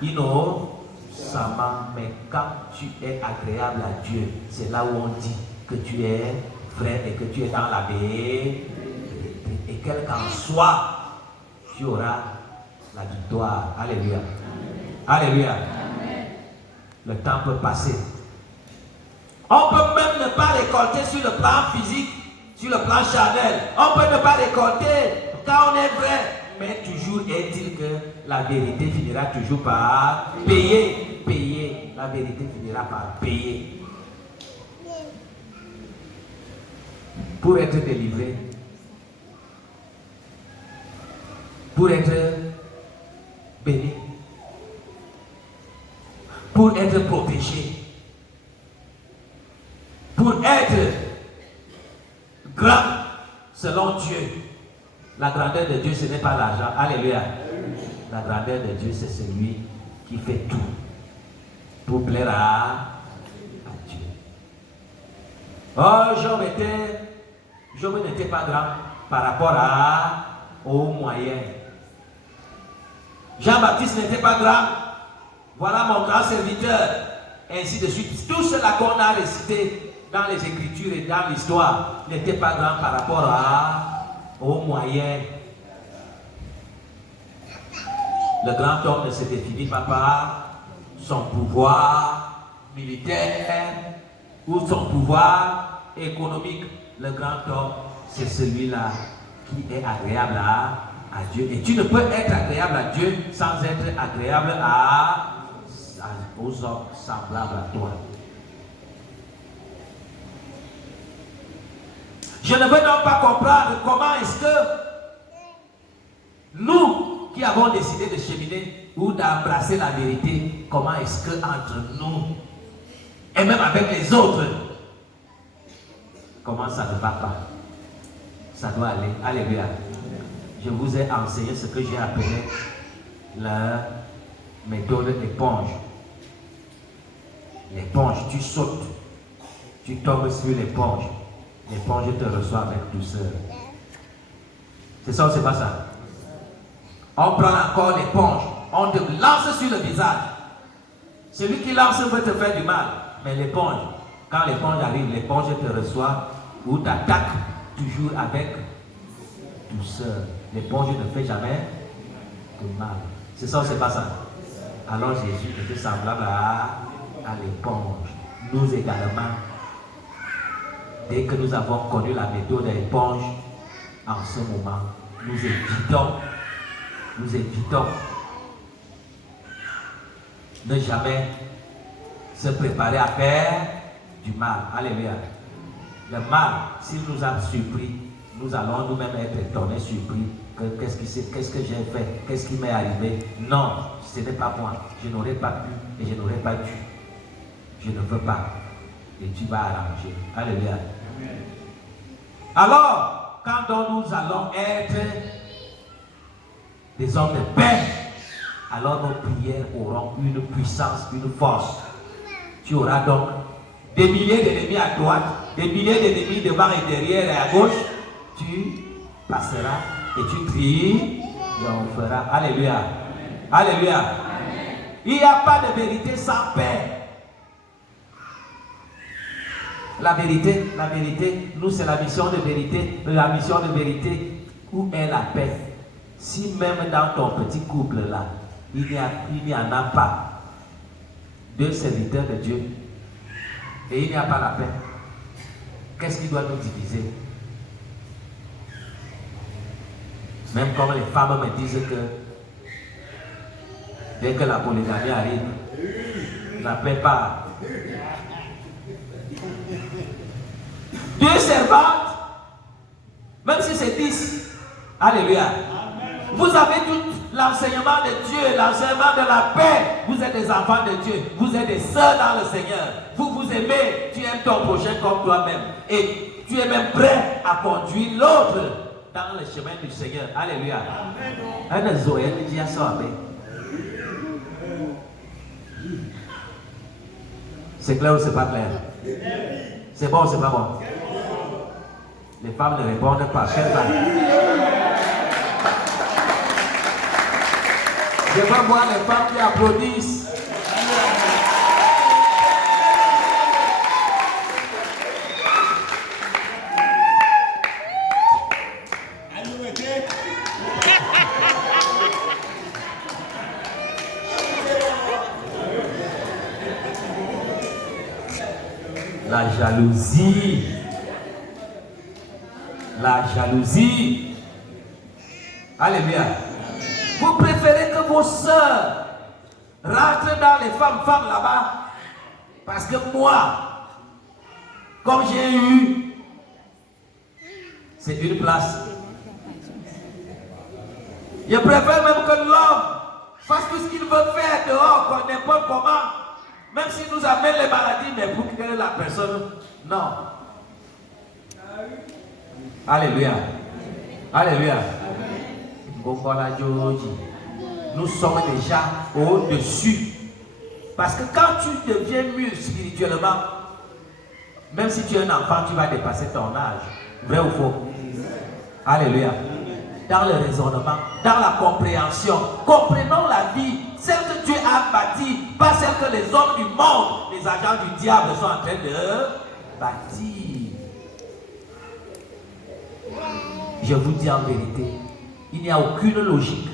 innocemment, mais quand tu es agréable à Dieu, c'est là où on dit que tu es vrai et que tu es dans la vérité. Et quel qu'en soit, tu auras la victoire. Alléluia. Alléluia. Le temps peut passer. On peut même ne pas récolter sur le plan physique, sur le plan charnel. On peut ne pas récolter quand on est vrai. Mais toujours est-il que la vérité finira toujours par payer. Payer. La vérité finira par payer. Pour être délivré, pour être béni, pour être protégé, pour être grand selon Dieu. La grandeur de Dieu, ce n'est pas l'argent. Alléluia. La grandeur de Dieu, c'est celui qui fait tout pour plaire à Dieu. Oh, Job n'était pas grand par rapport aux moyens. Jean-Baptiste n'était pas grand. Voilà mon grand serviteur. Ainsi de suite. Tout cela qu'on a récité dans les Écritures et dans l'histoire n'était pas grand par rapport aux moyens. Le grand homme ne se définit pas par son pouvoir militaire ou son pouvoir économique. Le grand homme, c'est celui-là qui est agréable à Dieu. Et tu ne peux être agréable à Dieu sans être agréable aux hommes semblables à toi. Je ne veux donc pas comprendre comment est-ce que nous qui avons décidé de cheminer ou d'embrasser la vérité, comment est-ce que entre nous et même avec les autres, comment ça ne va pas? Ça doit aller. Alléluia. Je vous ai enseigné ce que j'ai appelé la méthode éponge. L'éponge, tu sautes, tu tombes sur l'éponge. L'éponge te reçoit avec douceur. C'est ça ou c'est pas ça? On prend encore l'éponge, on te lance sur le visage. Celui qui lance veut te faire du mal. Mais l'éponge, quand l'éponge arrive, l'éponge te reçoit ou t'attaque toujours avec douceur. L'éponge ne fait jamais de mal. C'est ça ou c'est pas ça? Alors Jésus était semblable à l'éponge. Nous également, dès que nous avons connu la méthode de l'éponge, en ce moment, nous évitons ne jamais se préparer à faire du mal. Alléluia. Le mal, s'il nous a surpris, nous allons nous-mêmes être étonnés, surpris. Qu'est-ce que j'ai fait? Qu'est-ce qui m'est arrivé? Non, ce n'est pas moi. Je n'aurais pas pu et je n'aurais pas dû. Je ne veux pas. Et tu vas arranger. Alléluia. Alors, quand nous allons être des hommes de paix, alors nos prières auront une puissance, une force. Tu auras donc des milliers d'ennemis à droite, des milliers d'ennemis devant et derrière et à gauche. Tu passeras et tu cries et on fera. Alléluia. Alléluia. Il n'y a pas de vérité sans paix. La vérité, nous c'est la mission de vérité. La mission de vérité, où est la paix? Si même dans ton petit couple là, il n'y en a pas deux serviteurs de Dieu et il n'y a pas la paix, qu'est-ce qui doit nous diviser? Même comme les femmes me disent que dès que la polygamie arrive, la paix part. Deux servantes, même si c'est 10, alléluia. Vous avez tout l'enseignement de Dieu, l'enseignement de la paix. Vous êtes des enfants de Dieu, vous êtes des sœurs dans le Seigneur. Vous vous aimez, tu aimes ton prochain comme toi-même. Et tu es même prêt à conduire l'autre dans le chemin du Seigneur. Alléluia. C'est clair ou c'est pas clair? C'est bon ou c'est pas bon? Les femmes ne répondent pas. Je veux voir les femmes qui applaudissent. La jalousie. La jalousie. Alléluia. Vous préférez que vos sœurs rentrent dans les femmes là-bas parce que moi, comme j'ai eu, c'est une place. Il Je préfère même que l'homme fasse tout ce qu'il veut faire dehors, n'importe comment. Même s'il nous amène les maladies, mais pour que la personne... Non. Alléluia. Alléluia. Nous sommes déjà au-dessus. Parce que quand tu deviens mûr spirituellement, même si tu es un enfant, tu vas dépasser ton âge. Vrai ou faux? Alléluia. Dans le raisonnement, dans la compréhension, comprenons la vie, celle que Dieu a bâtie, pas celle que les hommes du monde, les agents du diable sont en train de bâtir. Je vous dis en vérité, il n'y a aucune logique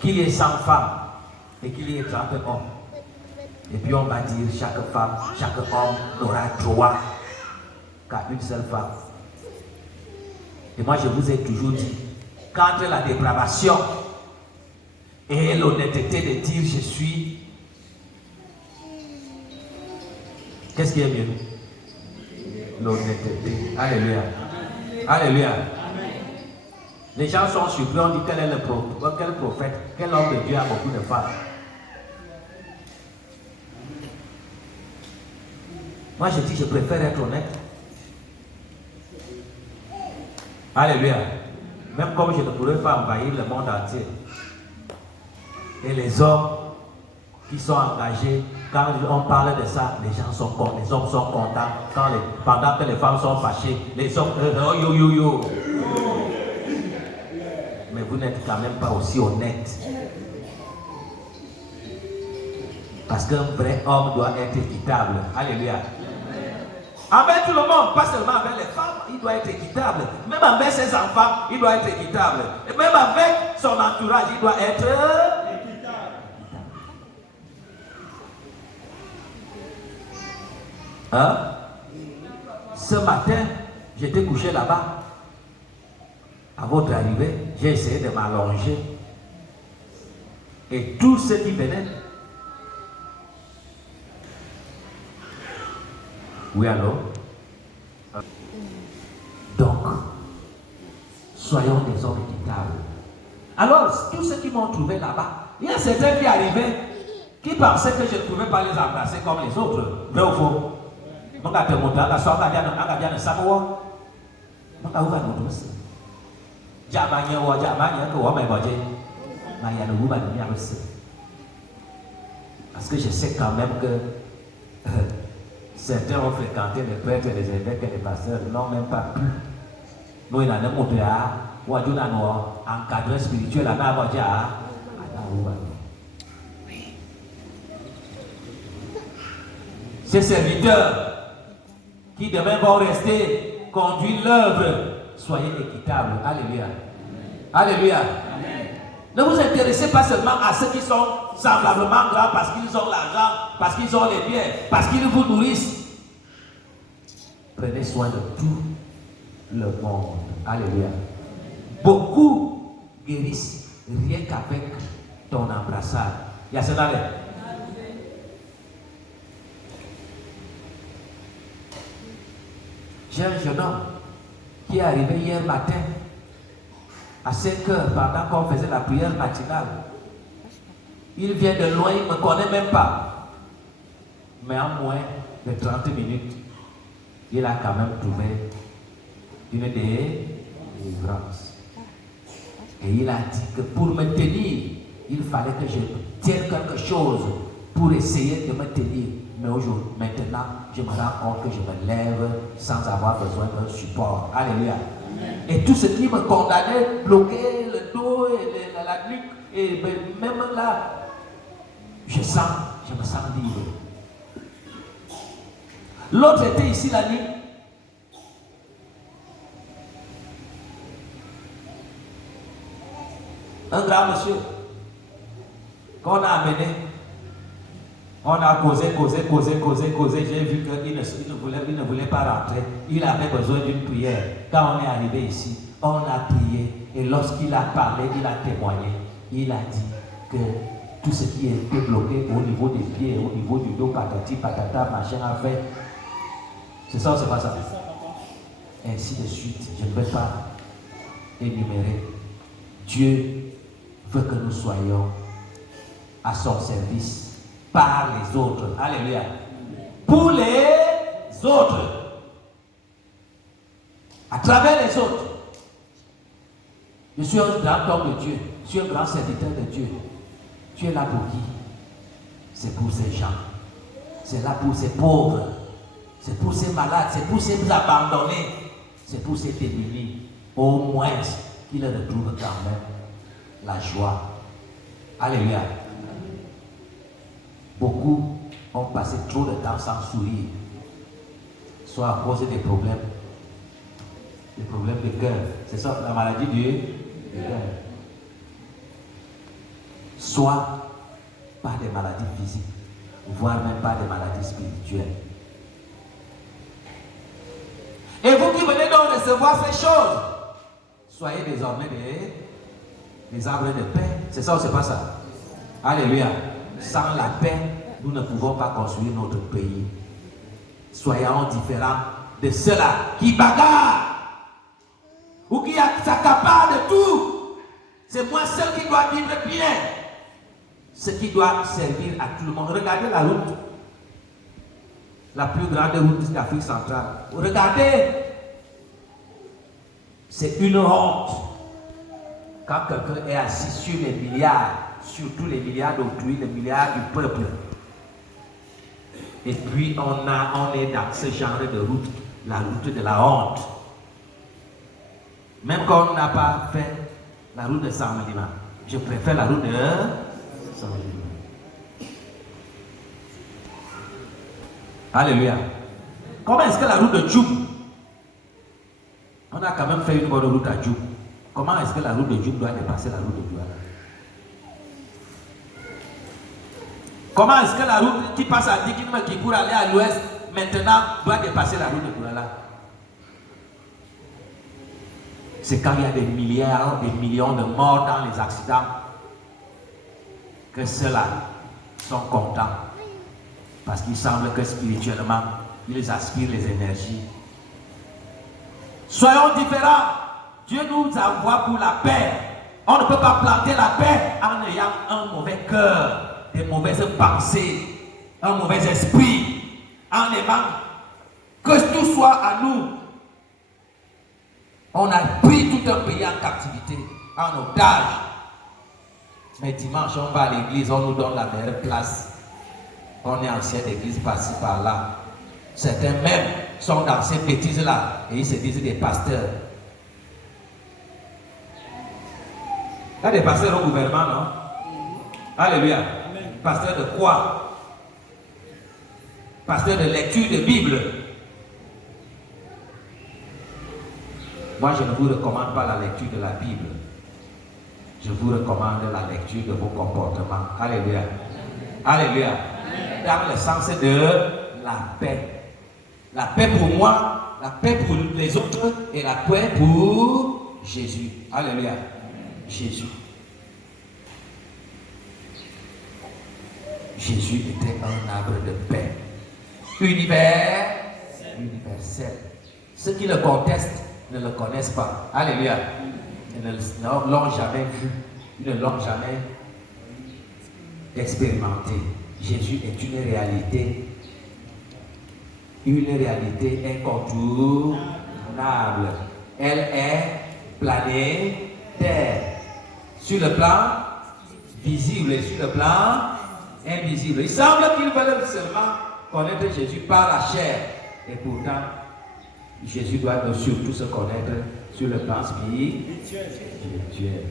qu'il y ait 100 femmes et qu'il y ait 30 hommes. Et puis on va dire chaque femme, chaque homme n'aura droit qu'à une seule femme. Et moi je vous ai toujours dit, qu'entre la dépravation et l'honnêteté de dire je suis, qu'est-ce qui est mieux? L'honnêteté. Alléluia. Alléluia. Les gens sont surpris, on dit quel est quel prophète, quel homme de Dieu a beaucoup de femmes. Moi je dis je préfère être honnête. Alléluia. Même comme je ne pourrais pas envahir le monde entier. Et les hommes qui sont engagés, quand on parle de ça, les gens sont contents, les hommes sont contents. Pendant que les femmes sont fâchées, les hommes yo yo yo. Mais vous n'êtes quand même pas aussi honnête. Parce qu'un vrai homme doit être équitable. Alléluia. Avec tout le monde, pas seulement avec les femmes, il doit être équitable. Même avec ses enfants, il doit être équitable. Et même avec son entourage, il doit être équitable. Hein? Ce matin, j'étais couché là-bas. À votre arrivée, j'ai essayé de m'allonger. Et tous ceux qui venaient. Oui, alors? Donc, soyons des hommes équitables. Alors, tous ceux qui m'ont trouvé là-bas, il y a certains qui arrivaient, qui pensaient que je ne pouvais pas les embrasser comme les autres. Vrai ou faux? Parce que je sais quand même que certains ont fréquenté les prêtres, les évêques et les pasteurs, n'ont même pas pu. Nous, il y a des gens qui ont encadré spirituel. Ces serviteurs qui demain vont rester, conduire l'œuvre, soyez équitables. Alléluia. Alléluia. Ne vous intéressez pas seulement à ceux qui sont semblablement grands parce qu'ils ont l'argent, parce qu'ils ont les biens, parce qu'ils vous nourrissent. Prenez soin de tout le monde. Alléluia. Beaucoup guérissent rien qu'avec ton embrassade. Il y a cela là. J'ai un jeune homme qui est arrivé hier matin à 5 heures pendant qu'on faisait la prière matinale. Il vient de loin, il ne me connaît même pas. Mais en moins de 30 minutes, il a quand même trouvé une délivrance. Et il a dit que pour me tenir, il fallait que je tienne quelque chose pour essayer de me tenir. Mais aujourd'hui, maintenant, je me rends compte que je me lève sans avoir besoin d'un support. Alléluia. Et tout ce qui me condamnait, bloquait le dos et la nuque, et même là, je me sens libre. L'autre était ici la nuit. Un grand monsieur qu'on a amené. On a causé. J'ai vu qu'il ne voulait pas rentrer. Il avait besoin d'une prière. Quand on est arrivé ici, on a prié. Et lorsqu'il a parlé, il a témoigné. Il a dit que tout ce qui était bloqué au niveau des pieds, au niveau du dos, patati, patata, machin, a fait. C'est ça ou c'est pas ça? Ainsi de suite. Je ne vais pas énumérés. Dieu veut que nous soyons à son service par les autres. Alléluia. Pour les autres. À travers les autres. Je suis un grand homme de Dieu. Je suis un grand serviteur de Dieu. Tu es là pour qui? C'est pour ces gens. C'est là pour ces pauvres. C'est pour ces malades. C'est pour ces abandonnés. C'est pour ces démunis. Au moins qu'ils retrouvent quand même la joie. Alléluia. Beaucoup ont passé trop de temps sans sourire. Soit à cause des problèmes de cœur. C'est ça la maladie du cœur. Soit par des maladies physiques, voire même par des maladies spirituelles. Et vous qui venez donc recevoir ces choses, soyez désormais des arbres de paix. C'est ça ou c'est pas ça? Alléluia. Sans la paix, nous ne pouvons pas construire notre pays. Soyons différents de ceux-là qui bagarrent ou qui s'accaparent de tout. C'est moi seul qui dois vivre bien. Ce qui doit servir à tout le monde. Regardez la route. La plus grande route d'Afrique centrale. Regardez. C'est une honte. Quand quelqu'un est assis sur les milliards, surtout les milliards d'autrui, les milliards du peuple. Et puis on est dans ce genre de route, la route de la honte. Même quand on n'a pas fait la route de Saint-Malima, je préfère la route de Saint-Malima. Alléluia. Comment est-ce que la route de Djoum, on a quand même fait une bonne route à Djoum. Comment est-ce que la route de Djoum doit dépasser la route de Douala? Comment est-ce que la route qui passe à Dikinme, qui court aller à l'ouest, maintenant doit dépasser la route de Douala? C'est quand il y a des milliards, des millions de morts dans les accidents que ceux-là sont contents. Parce qu'il semble que spirituellement, ils aspirent les énergies. Soyons différents. Dieu nous envoie pour la paix. On ne peut pas planter la paix en ayant un mauvais cœur, des mauvaises pensées, un mauvais esprit, en aimant que tout soit à nous. On a pris tout un pays en captivité, en otage. Mais dimanche, on va à l'église, on nous donne la meilleure place. On est ancien d'église par-ci, par-là. Certains même sont dans ces bêtises-là et ils se disent des pasteurs. Il y a des pasteurs au gouvernement, non? Alléluia. Pasteur de quoi? Pasteur de lecture de Bible. Moi, je ne vous recommande pas la lecture de la Bible. Je vous recommande la lecture de vos comportements. Alléluia. Alléluia. Dans le sens de la paix. La paix pour moi, la paix pour les autres et la paix pour Jésus. Alléluia. Jésus. Jésus était un arbre de paix. Universel. Ceux qui le contestent ne le connaissent pas. Alléluia. Ils ne l'ont jamais vu. Ils ne l'ont jamais expérimenté. Jésus est une réalité incontournable. Elle est planétaire. Sur le plan visible et sur le plan invisible. Il semble qu'ils veulent seulement connaître Jésus par la chair. Et pourtant, Jésus doit surtout se connaître sur le plan spirituel.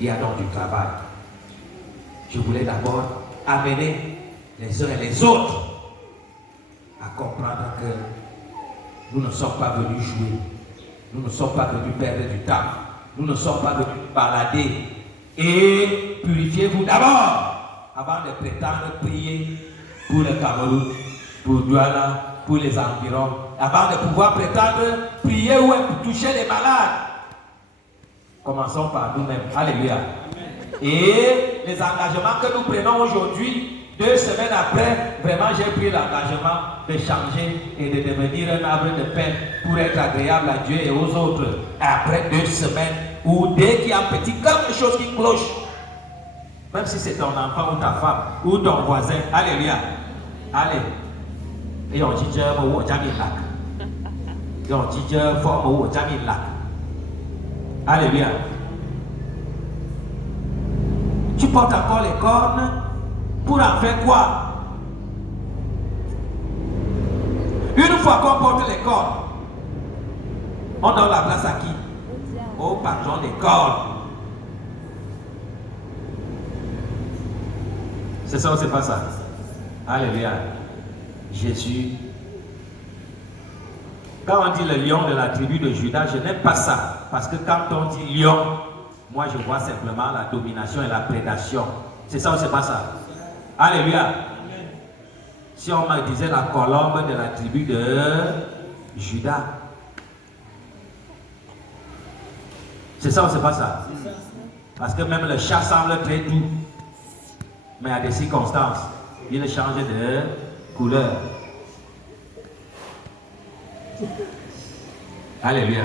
Il y a donc du travail. Je voulais d'abord amener les uns et les autres à comprendre que nous ne sommes pas venus jouer. Nous ne sommes pas venus perdre du temps. Nous ne sommes pas venus balader. Et purifiez-vous d'abord avant de prétendre prier pour le Cameroun, pour Douala, pour les environs. Avant de pouvoir prétendre prier ou pour toucher les malades. Commençons par nous-mêmes. Alléluia. Et les engagements que nous prenons aujourd'hui 2 semaines après, vraiment j'ai pris l'engagement de changer et de devenir un arbre de paix pour être agréable à Dieu et aux autres. Après 2 semaines, ou dès qu'il y a un petit quelque chose qui cloche, même si c'est ton enfant ou ta femme ou ton voisin, alléluia, allez. Et on dit alléluia. Tu portes encore les cornes pour en faire quoi? Une fois qu'on porte les cornes, on donne la place à qui? Au patron des cornes. C'est ça ou c'est pas ça? Alléluia. Jésus. Quand on dit le lion de la tribu de Judas, je n'aime pas ça. Parce que quand on dit lion, moi je vois simplement la domination et la prédation. C'est ça ou c'est pas ça? Alléluia. Si on me disait la colombe de la tribu de Judas. C'est ça ou c'est pas ça? Parce que même le chat semble très doux. Mais à des circonstances, il change de couleur. Alléluia.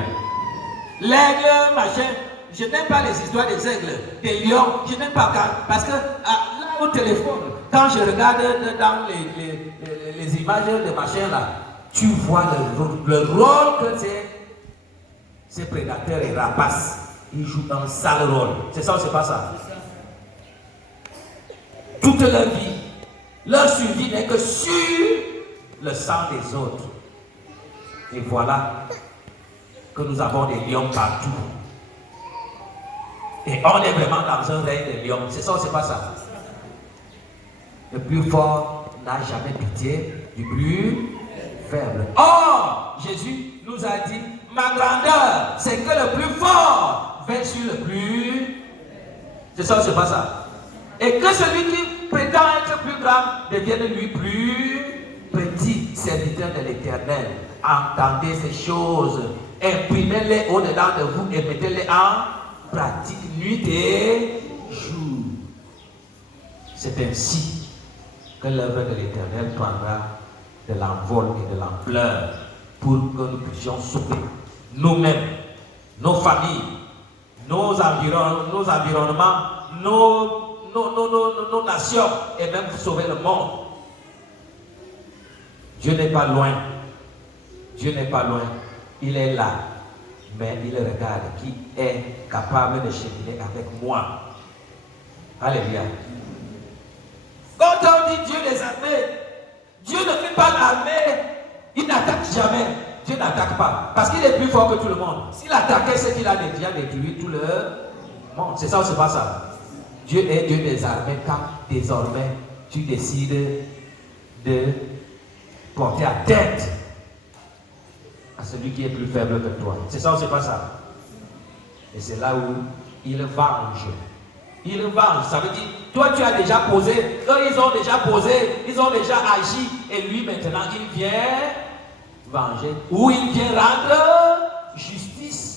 L'aigle, machin, je n'aime pas les histoires des aigles, des lions, je n'aime pas parce que là au téléphone, quand je regarde dans les images de machin là, tu vois le rôle que ces prédateurs et rapaces, ils jouent un sale rôle. C'est ça ou c'est pas ça? Toute leur vie, leur survie n'est que sur le sang des autres. Et voilà que nous avons des lions partout. Et on est vraiment dans un règne de lions. C'est ça ou c'est pas ça? Le plus fort n'a jamais pitié du plus faible. Or, Jésus nous a dit, ma grandeur, c'est que le plus fort veille sur le plus. C'est ça ou c'est pas ça? Et que celui qui prétend être plus grand devienne lui plus petit, serviteur de l'Éternel. Entendez ces choses, imprimez-les au-dedans de vous et mettez-les en pratique nuit et jour. C'est ainsi que l'œuvre de l'Éternel prendra de l'envol et de l'ampleur pour que nous puissions sauver nous-mêmes, nos familles, nos environnements, nos nations et même sauver le monde. Dieu n'est pas loin. Dieu n'est pas loin. Il est là. Mais il regarde qui est capable de cheminer avec moi. Alléluia. Quand on dit Dieu des armées, Dieu ne fait pas l'armée. Il n'attaque jamais. Dieu n'attaque pas. Parce qu'il est plus fort que tout le monde. S'il attaquait, c'est qu'il a déjà détruit tout le monde. C'est ça ou c'est pas ça? Dieu est Dieu des armées quand désormais tu décides de porter atteinte à celui qui est plus faible que toi. C'est ça ou c'est pas ça? Et c'est là où il venge. Il venge. Ça veut dire, toi tu as déjà posé, eux ils ont déjà posé, ils ont déjà agi, et lui maintenant il vient venger. Ou il vient rendre justice.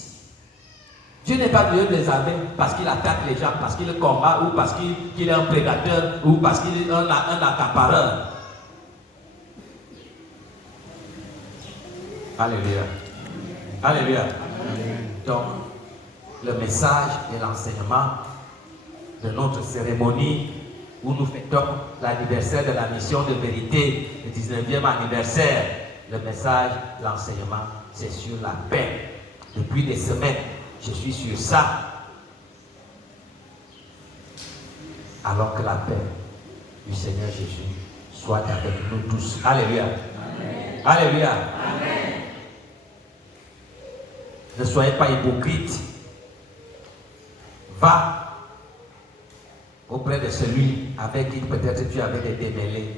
Dieu n'est pas Dieu des armées parce qu'il attaque les gens, parce qu'il combat, ou parce qu'il est un prédateur, ou parce qu'il est un accapareur. Alléluia. Alléluia. Donc, le message et l'enseignement de notre cérémonie où nous fêtons l'anniversaire de la mission de vérité, le 19e anniversaire, le message, l'enseignement, c'est sur la paix. Depuis des semaines, je suis sur ça. Alors que la paix du Seigneur Jésus soit avec nous tous. Alléluia. Amen. Alléluia. Amen. Ne soyez pas hypocrites. Va auprès de celui avec qui peut-être tu avais des démêlés.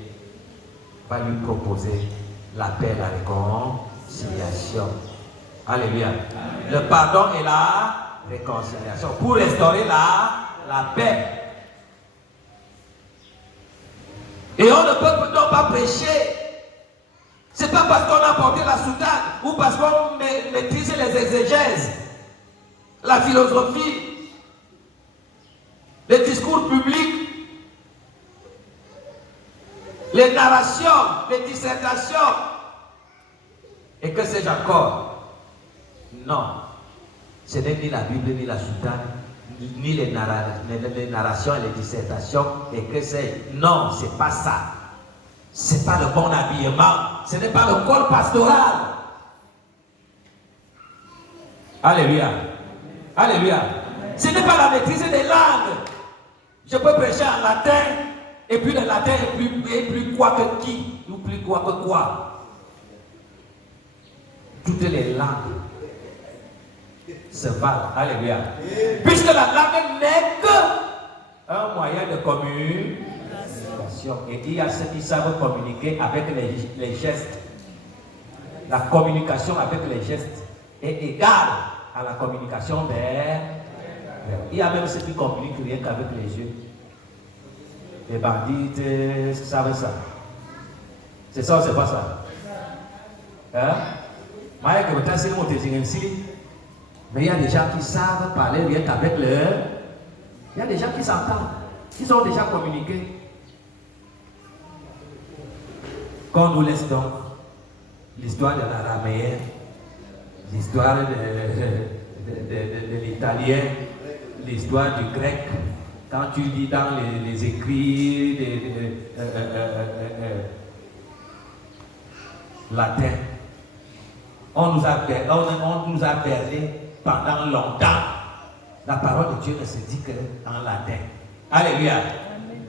Va lui proposer la paix, la réconciliation. Alléluia. Amen. Le pardon et la réconciliation pour restaurer la paix. Et on ne peut donc pas prêcher. C'est pas parce qu'on a porté la soutane ou parce qu'on maîtrise les exégèses, la philosophie, les discours publics, les narrations, les dissertations, et que sais-je encore? Non, ce n'est ni la Bible, ni la soutane, ni les narrations et les dissertations, et que sais-je? Non, c'est pas ça. C'est pas le bon habillement, ce n'est pas le corps pastoral. Alléluia. Alléluia. Ce n'est pas la maîtrise des langues. Je peux prêcher en latin, et puis le latin est plus quoi que qui, ou plus quoi que quoi. Toutes les langues se valent. Alléluia. Puisque la langue n'est qu'un moyen de communication. Et il y a ceux qui savent communiquer avec les gestes. La communication avec les gestes est égale à la communication vers. Il y a même ceux qui communiquent rien qu'avec les yeux. Les bandits savent ça. C'est ça ou c'est pas ça? Hein? Mais il y a des gens qui savent parler rien qu'avec le. Il y a des gens qui s'entendent. Ils ont déjà communiqué. Qu'on nous laisse donc l'histoire de l'araméen, l'histoire de l'italien, l'histoire du grec. Quand tu lis dans les écrits latins, on nous a berné pendant longtemps. La parole de Dieu ne se dit qu'en latin. Alléluia.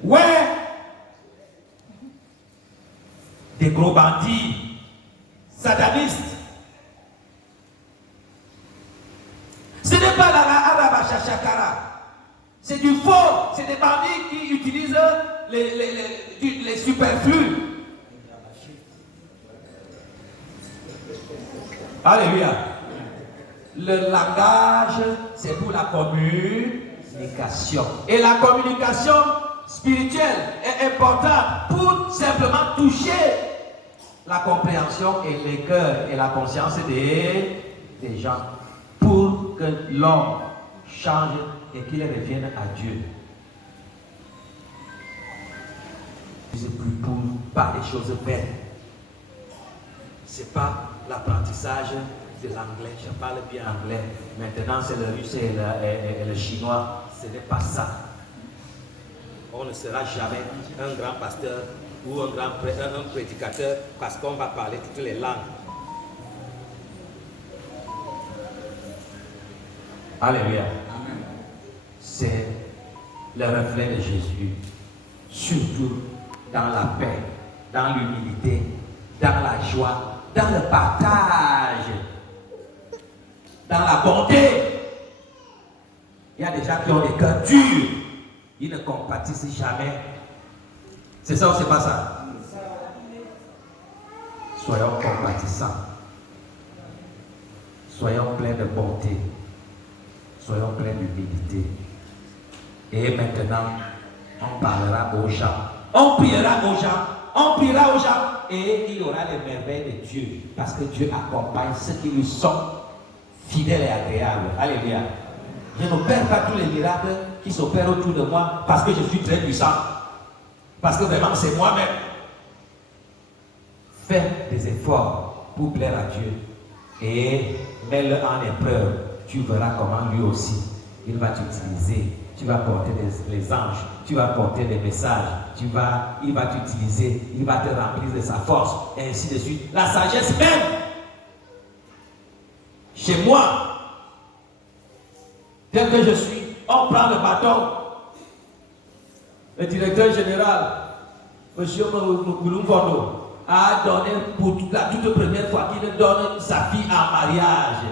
Ouais. Des gros bandits, satanistes. Ce n'est pas la Arabachachakara. C'est du faux. C'est des bandits qui utilisent les superflus. Alléluia. Le langage, c'est pour la communication. Et la communication spirituelle est importante pour simplement toucher la compréhension et les cœurs et la conscience des gens. Pour que l'homme change et qu'il revienne à Dieu. C'est plus pour par des choses belles. C'est pas l'apprentissage de l'anglais. Je parle bien anglais. Maintenant, c'est le russe et le chinois. Ce n'est pas ça. On ne sera jamais un grand pasteur ou un prédicateur parce qu'on va parler toutes les langues. Alléluia. C'est le reflet de Jésus. Surtout dans la paix, dans l'humilité, dans la joie, dans le partage, dans la bonté. Il y a des gens qui ont des cœurs durs. Ils ne compatissent jamais. C'est ça ou c'est pas ça? Soyons compatissants. Soyons pleins de bonté. Soyons pleins d'humilité. Et maintenant, on parlera aux gens. On priera aux gens. On priera aux gens. Et il y aura les merveilles de Dieu. Parce que Dieu accompagne ceux qui lui sont fidèles et agréables. Alléluia. Je n'opère pas tous les miracles qui s'opèrent autour de moi parce que je suis très puissant. Parce que vraiment c'est moi-même. Fais des efforts pour plaire à Dieu. Et mets-le en épreuve. Tu verras comment lui aussi, il va t'utiliser. Tu vas porter les anges, tu vas porter des messages, il va t'utiliser, il va te remplir de sa force, et ainsi de suite. La sagesse même, chez moi, tel que je suis, on prend le bâton. Le directeur général, M. Moukoulou a donné pour la toute première fois qu'il donne sa fille en mariage.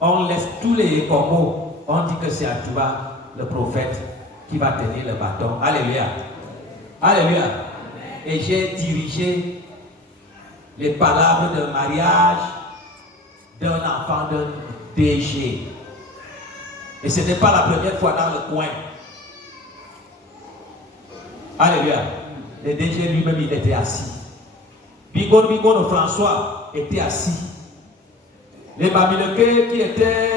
On laisse tous les combos. On dit que c'est Atuba, le prophète, qui va tenir le bâton. Alléluia. Alléluia. Et j'ai dirigé les palabres de mariage d'un enfant de DG. Et ce n'est pas la première fois dans le coin. Alléluia. Le DG lui-même, il était assis. Bingon François était assis. Les Bamileke qui étaient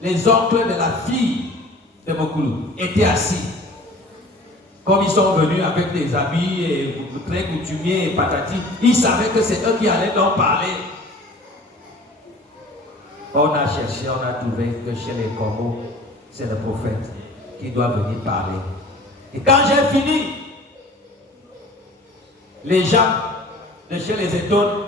les oncles de la fille de Moukoulou étaient assis. Comme ils sont venus avec des amis et très coutumiers et patati, ils savaient que c'est eux qui allaient donc parler. On a cherché, on a trouvé que chez les Congos, c'est le prophète qui doit venir parler. Et quand j'ai fini, les gens de chez les étoiles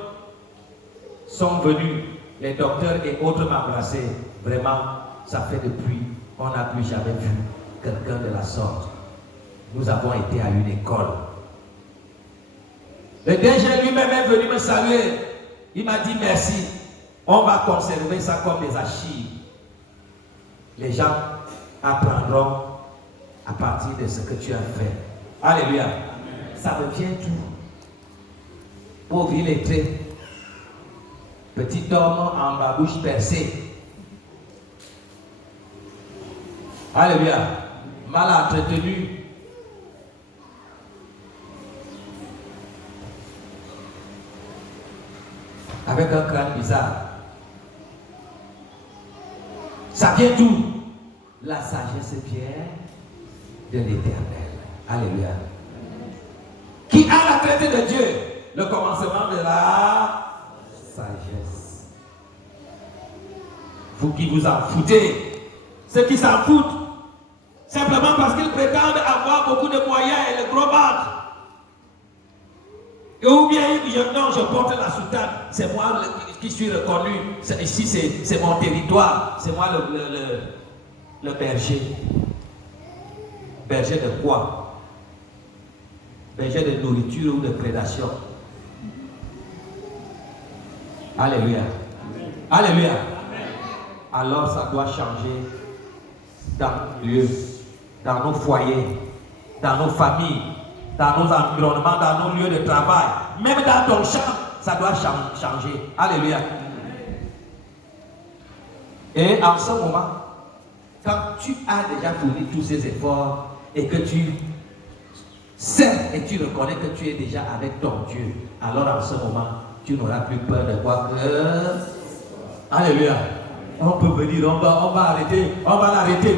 sont venus, les docteurs et autres m'embrasser. Vraiment, ça fait depuis, on n'a plus jamais vu quelqu'un de la sorte. Nous avons été à une école. Le DG lui-même est venu me saluer. Il m'a dit merci. On va conserver ça comme des archives. Les gens apprendront à partir de ce que tu as fait. Alléluia. Amen. Ça me vient tout. Pauvre illettré. Petit homme en babouche percée. Alléluia. Mal entretenu. Avec un crâne bizarre. Ça vient d'où? La sagesse vient de l'Éternel. Alléluia. Qui a la crainte de Dieu? Le commencement de la sagesse. Vous qui vous en foutez, ceux qui s'en foutent, simplement parce qu'ils prétendent avoir beaucoup de moyens et le gros ventre. Ou bien non, je porte la soutane, c'est moi qui suis reconnu, ici c'est mon territoire, c'est moi le berger. Berger de quoi? Berger de nourriture ou de prédation. Alléluia. Alléluia. Alors ça doit changer dans nos lieux, dans nos foyers, dans nos familles, dans nos environnements, dans nos lieux de travail, même dans ton champ, ça doit changer. Alléluia. Et en ce moment, quand tu as déjà fourni tous ces efforts et que tu sais et tu reconnais que tu es déjà avec ton Dieu, alors en ce moment, tu n'auras plus peur de quoi que... Alléluia. On peut venir, on va arrêter, on va l'arrêter.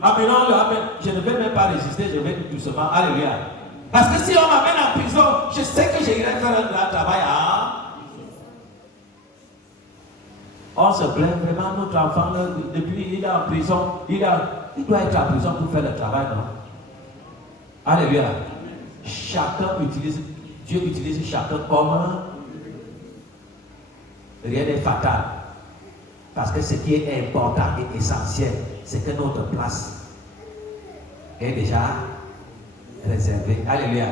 Amen. Je ne vais même pas résister, je vais tout doucement. Alléluia. Parce que si on m'amène en prison, je sais que j'irai faire un grand travail. On se plaint vraiment, notre enfant, depuis il est en prison, il doit être en prison pour faire le travail, non? Alléluia. Dieu utilise chacun comme rien n'est fatal. Parce que ce qui est important et essentiel, c'est que notre place est déjà réservée. Alléluia.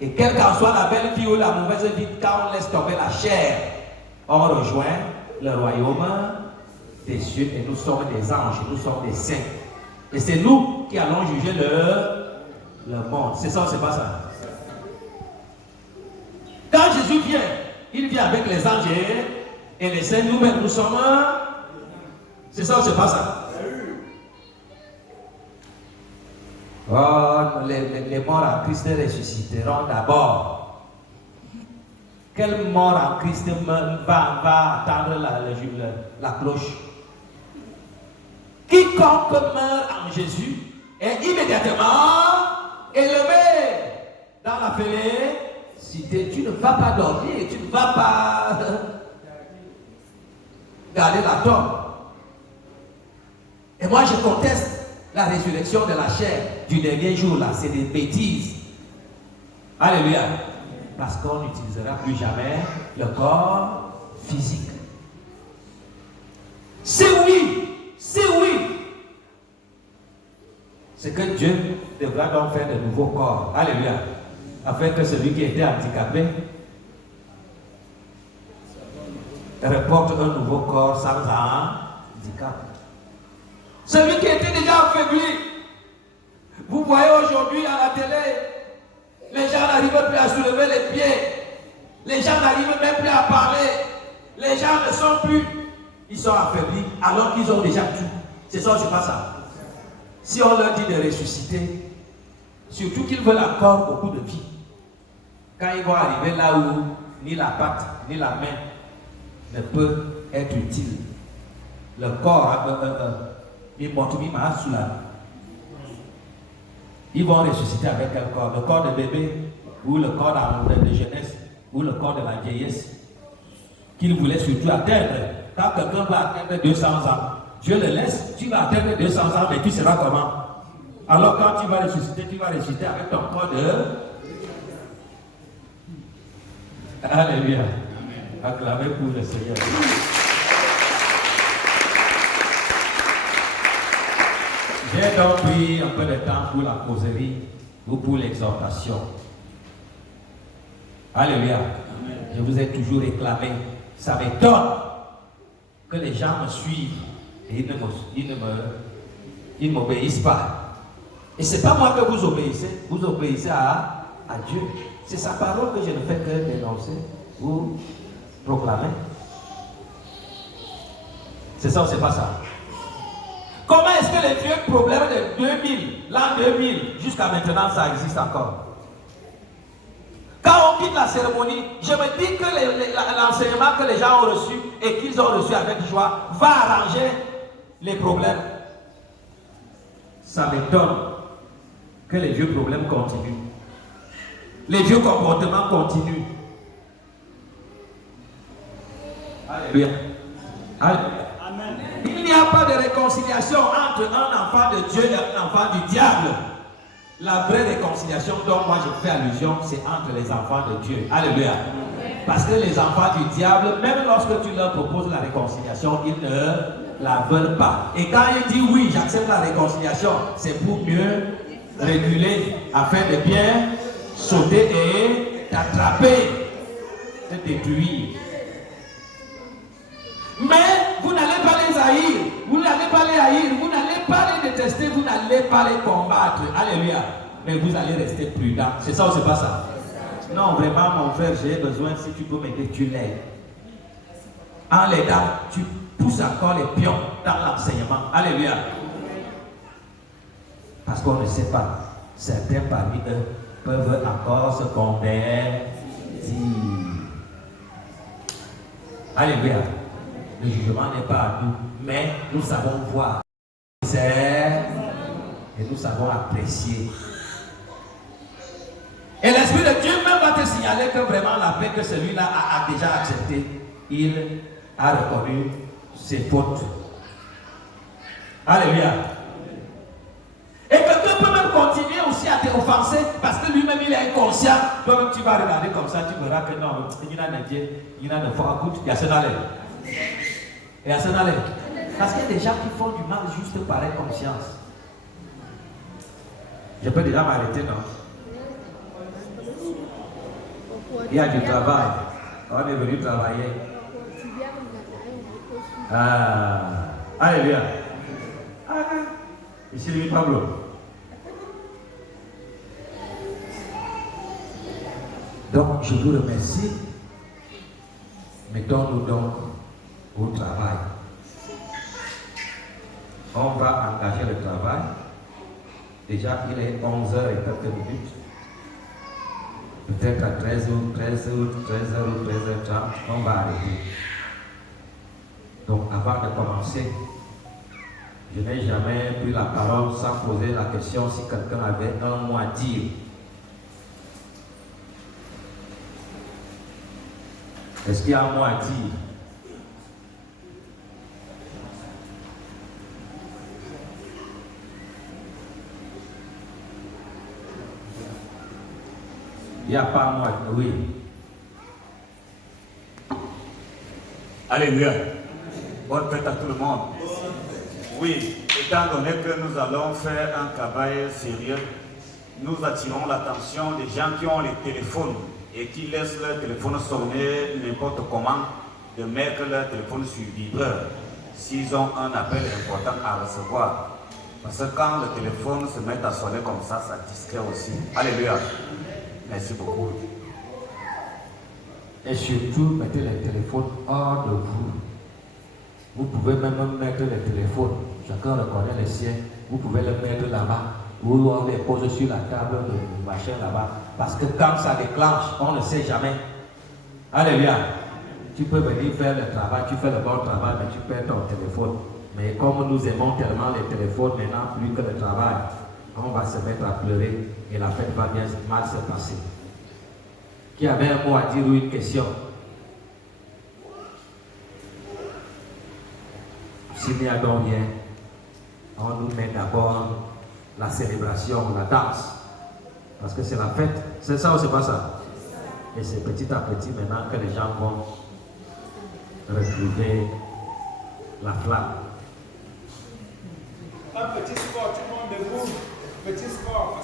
Et quelle qu'en soit la belle vie ou la mauvaise vie, quand on laisse tomber la chair, on rejoint le royaume des cieux et nous sommes des anges, nous sommes des saints. Et c'est nous qui allons juger le monde. C'est ça ou c'est pas ça? Quand Jésus vient, il vient avec les anges et les saints, nous-mêmes, nous sommes... C'est ça ou c'est pas ça? Oh, les morts en Christ ressusciteront d'abord. Quel mort en Christ va attendre la cloche? Quiconque meurt en Jésus est immédiatement élevé dans la félicité. Tu ne vas pas dormir, tu ne vas pas garder la tombe. Et moi je conteste la résurrection de la chair du dernier jour là, c'est des bêtises. Alléluia. Parce qu'on n'utilisera plus jamais le corps physique. C'est oui, c'est que Dieu devra donc faire de nouveaux corps. Alléluia. Afin que celui qui était handicapé reporte un nouveau corps sans handicap. Celui qui était déjà affaibli, vous voyez aujourd'hui à la télé, les gens n'arrivent plus à soulever les pieds, les gens n'arrivent même plus à parler, les gens ne sont plus, ils sont affaiblis alors qu'ils ont déjà tout. C'est ça ou c'est pas ça? Si on leur dit de ressusciter, surtout qu'ils veulent encore beaucoup de vie, quand ils vont arriver là où ni la patte ni la main ne peut être utile, le corps il Ils vont ressusciter avec quel corps? Le corps de bébé, ou le corps de jeunesse, ou le corps de la vieillesse, qu'ils voulaient surtout atteindre. Quand quelqu'un va atteindre 200 ans, Dieu le laisse, tu vas atteindre 200 ans, mais tu seras comment? Alors quand tu vas ressusciter avec ton corps de... Alléluia. Acclamez pour le Seigneur. J'ai donc pris un peu de temps pour la causerie ou pour l'exhortation. Alléluia. Amen. Je vous ai toujours réclamé. Ça m'étonne que les gens me suivent et ils ne m'obéissent pas. Et ce n'est pas moi que vous obéissez à Dieu. C'est sa parole que je ne fais que dénoncer ou proclamer. C'est ça ou c'est pas ça? Comment est-ce que les vieux problèmes de 2000, l'an 2000, jusqu'à maintenant, ça existe encore? Quand on quitte la cérémonie, je me dis que l'enseignement que les gens ont reçu et qu'ils ont reçu avec joie va arranger les problèmes. Ça m'étonne que les vieux problèmes continuent. Les vieux comportements continuent. Alléluia. Alléluia. Amen. Il n'y a pas de réconciliation entre un enfant de Dieu et un enfant du diable. La vraie réconciliation dont moi je fais allusion, c'est entre les enfants de Dieu. Alléluia. Parce que les enfants du diable, même lorsque tu leur proposes la réconciliation, ils ne la veulent pas. Et quand ils disent oui, j'accepte la réconciliation, c'est pour mieux réguler, afin de bien sauter et t'attraper, te détruire. Mais vous n'allez pas les haïr, vous n'allez pas les haïr, vous n'allez pas les détester, vous n'allez pas les combattre. Alléluia. Mais vous allez rester prudent. C'est ça ou c'est pas ça? Non, vraiment, mon frère, j'ai besoin, si tu peux m'aider, tu l'aides. En l'aidant, tu pousses encore les pions dans l'enseignement. Alléluia. Parce qu'on ne sait pas. Certains parmi eux peuvent encore se convertir. Alléluia. Le jugement n'est pas à nous, mais nous savons voir. Et nous savons apprécier. Et l'Esprit de Dieu même va te signaler que vraiment la paix que celui-là a déjà accepté, il a reconnu ses fautes. Alléluia. Et quelqu'un peut même continuer aussi à t'offenser parce que lui-même il est inconscient. Toi-même tu vas regarder comme ça, tu verras que non, il y a de fois, écoute, il y a ce d'aller. Et à ce d'aller. Parce qu'il y a des gens qui font du mal juste par inconscience. Je peux déjà m'arrêter, non? Il y a du travail. On est venu travailler. Alléluia. Ici, lui, Pablo. Donc, je vous remercie. Mettons-nous donc au travail. On va engager le travail. Déjà, il est 11h et quelques minutes. Peut-être à 13h ou 13h30, on va arrêter. Donc, avant de commencer, je n'ai jamais pris la parole sans poser la question si quelqu'un avait un mot à dire. Est-ce qu'il y a un mot à dire? Il n'y a pas un mot à dire, oui. Alléluia. Bonne fête à tout le monde. Oui, étant donné que nous allons faire un travail sérieux, nous attirons l'attention des gens qui ont les téléphones et qui laissent leur téléphone sonner n'importe comment, de mettre leur téléphone sur vibreur s'ils ont un appel important à recevoir. Parce que quand le téléphone se met à sonner comme ça, ça distrait aussi. Alléluia. Merci beaucoup. Et surtout, mettez les téléphones hors de vous. Vous pouvez même mettre les téléphones, chacun reconnaît les siens, vous pouvez les mettre là-bas, ou on les pose sur la table de machin là-bas. Parce que quand ça déclenche, on ne sait jamais. Alléluia. Tu peux venir faire le travail, tu fais le bon travail, mais tu perds ton téléphone. Mais comme nous aimons tellement les téléphones maintenant, plus que le travail, on va se mettre à pleurer et la fête va bien mal se passer. Qui avait un mot à dire ou une question? S'il n'y a donc rien, on nous met d'abord la célébration, la danse. Parce que c'est la fête. C'est ça ou c'est pas ça? Et c'est petit à petit maintenant que les gens vont retrouver la flamme. Un petit sport, tout le monde debout. Petit sport.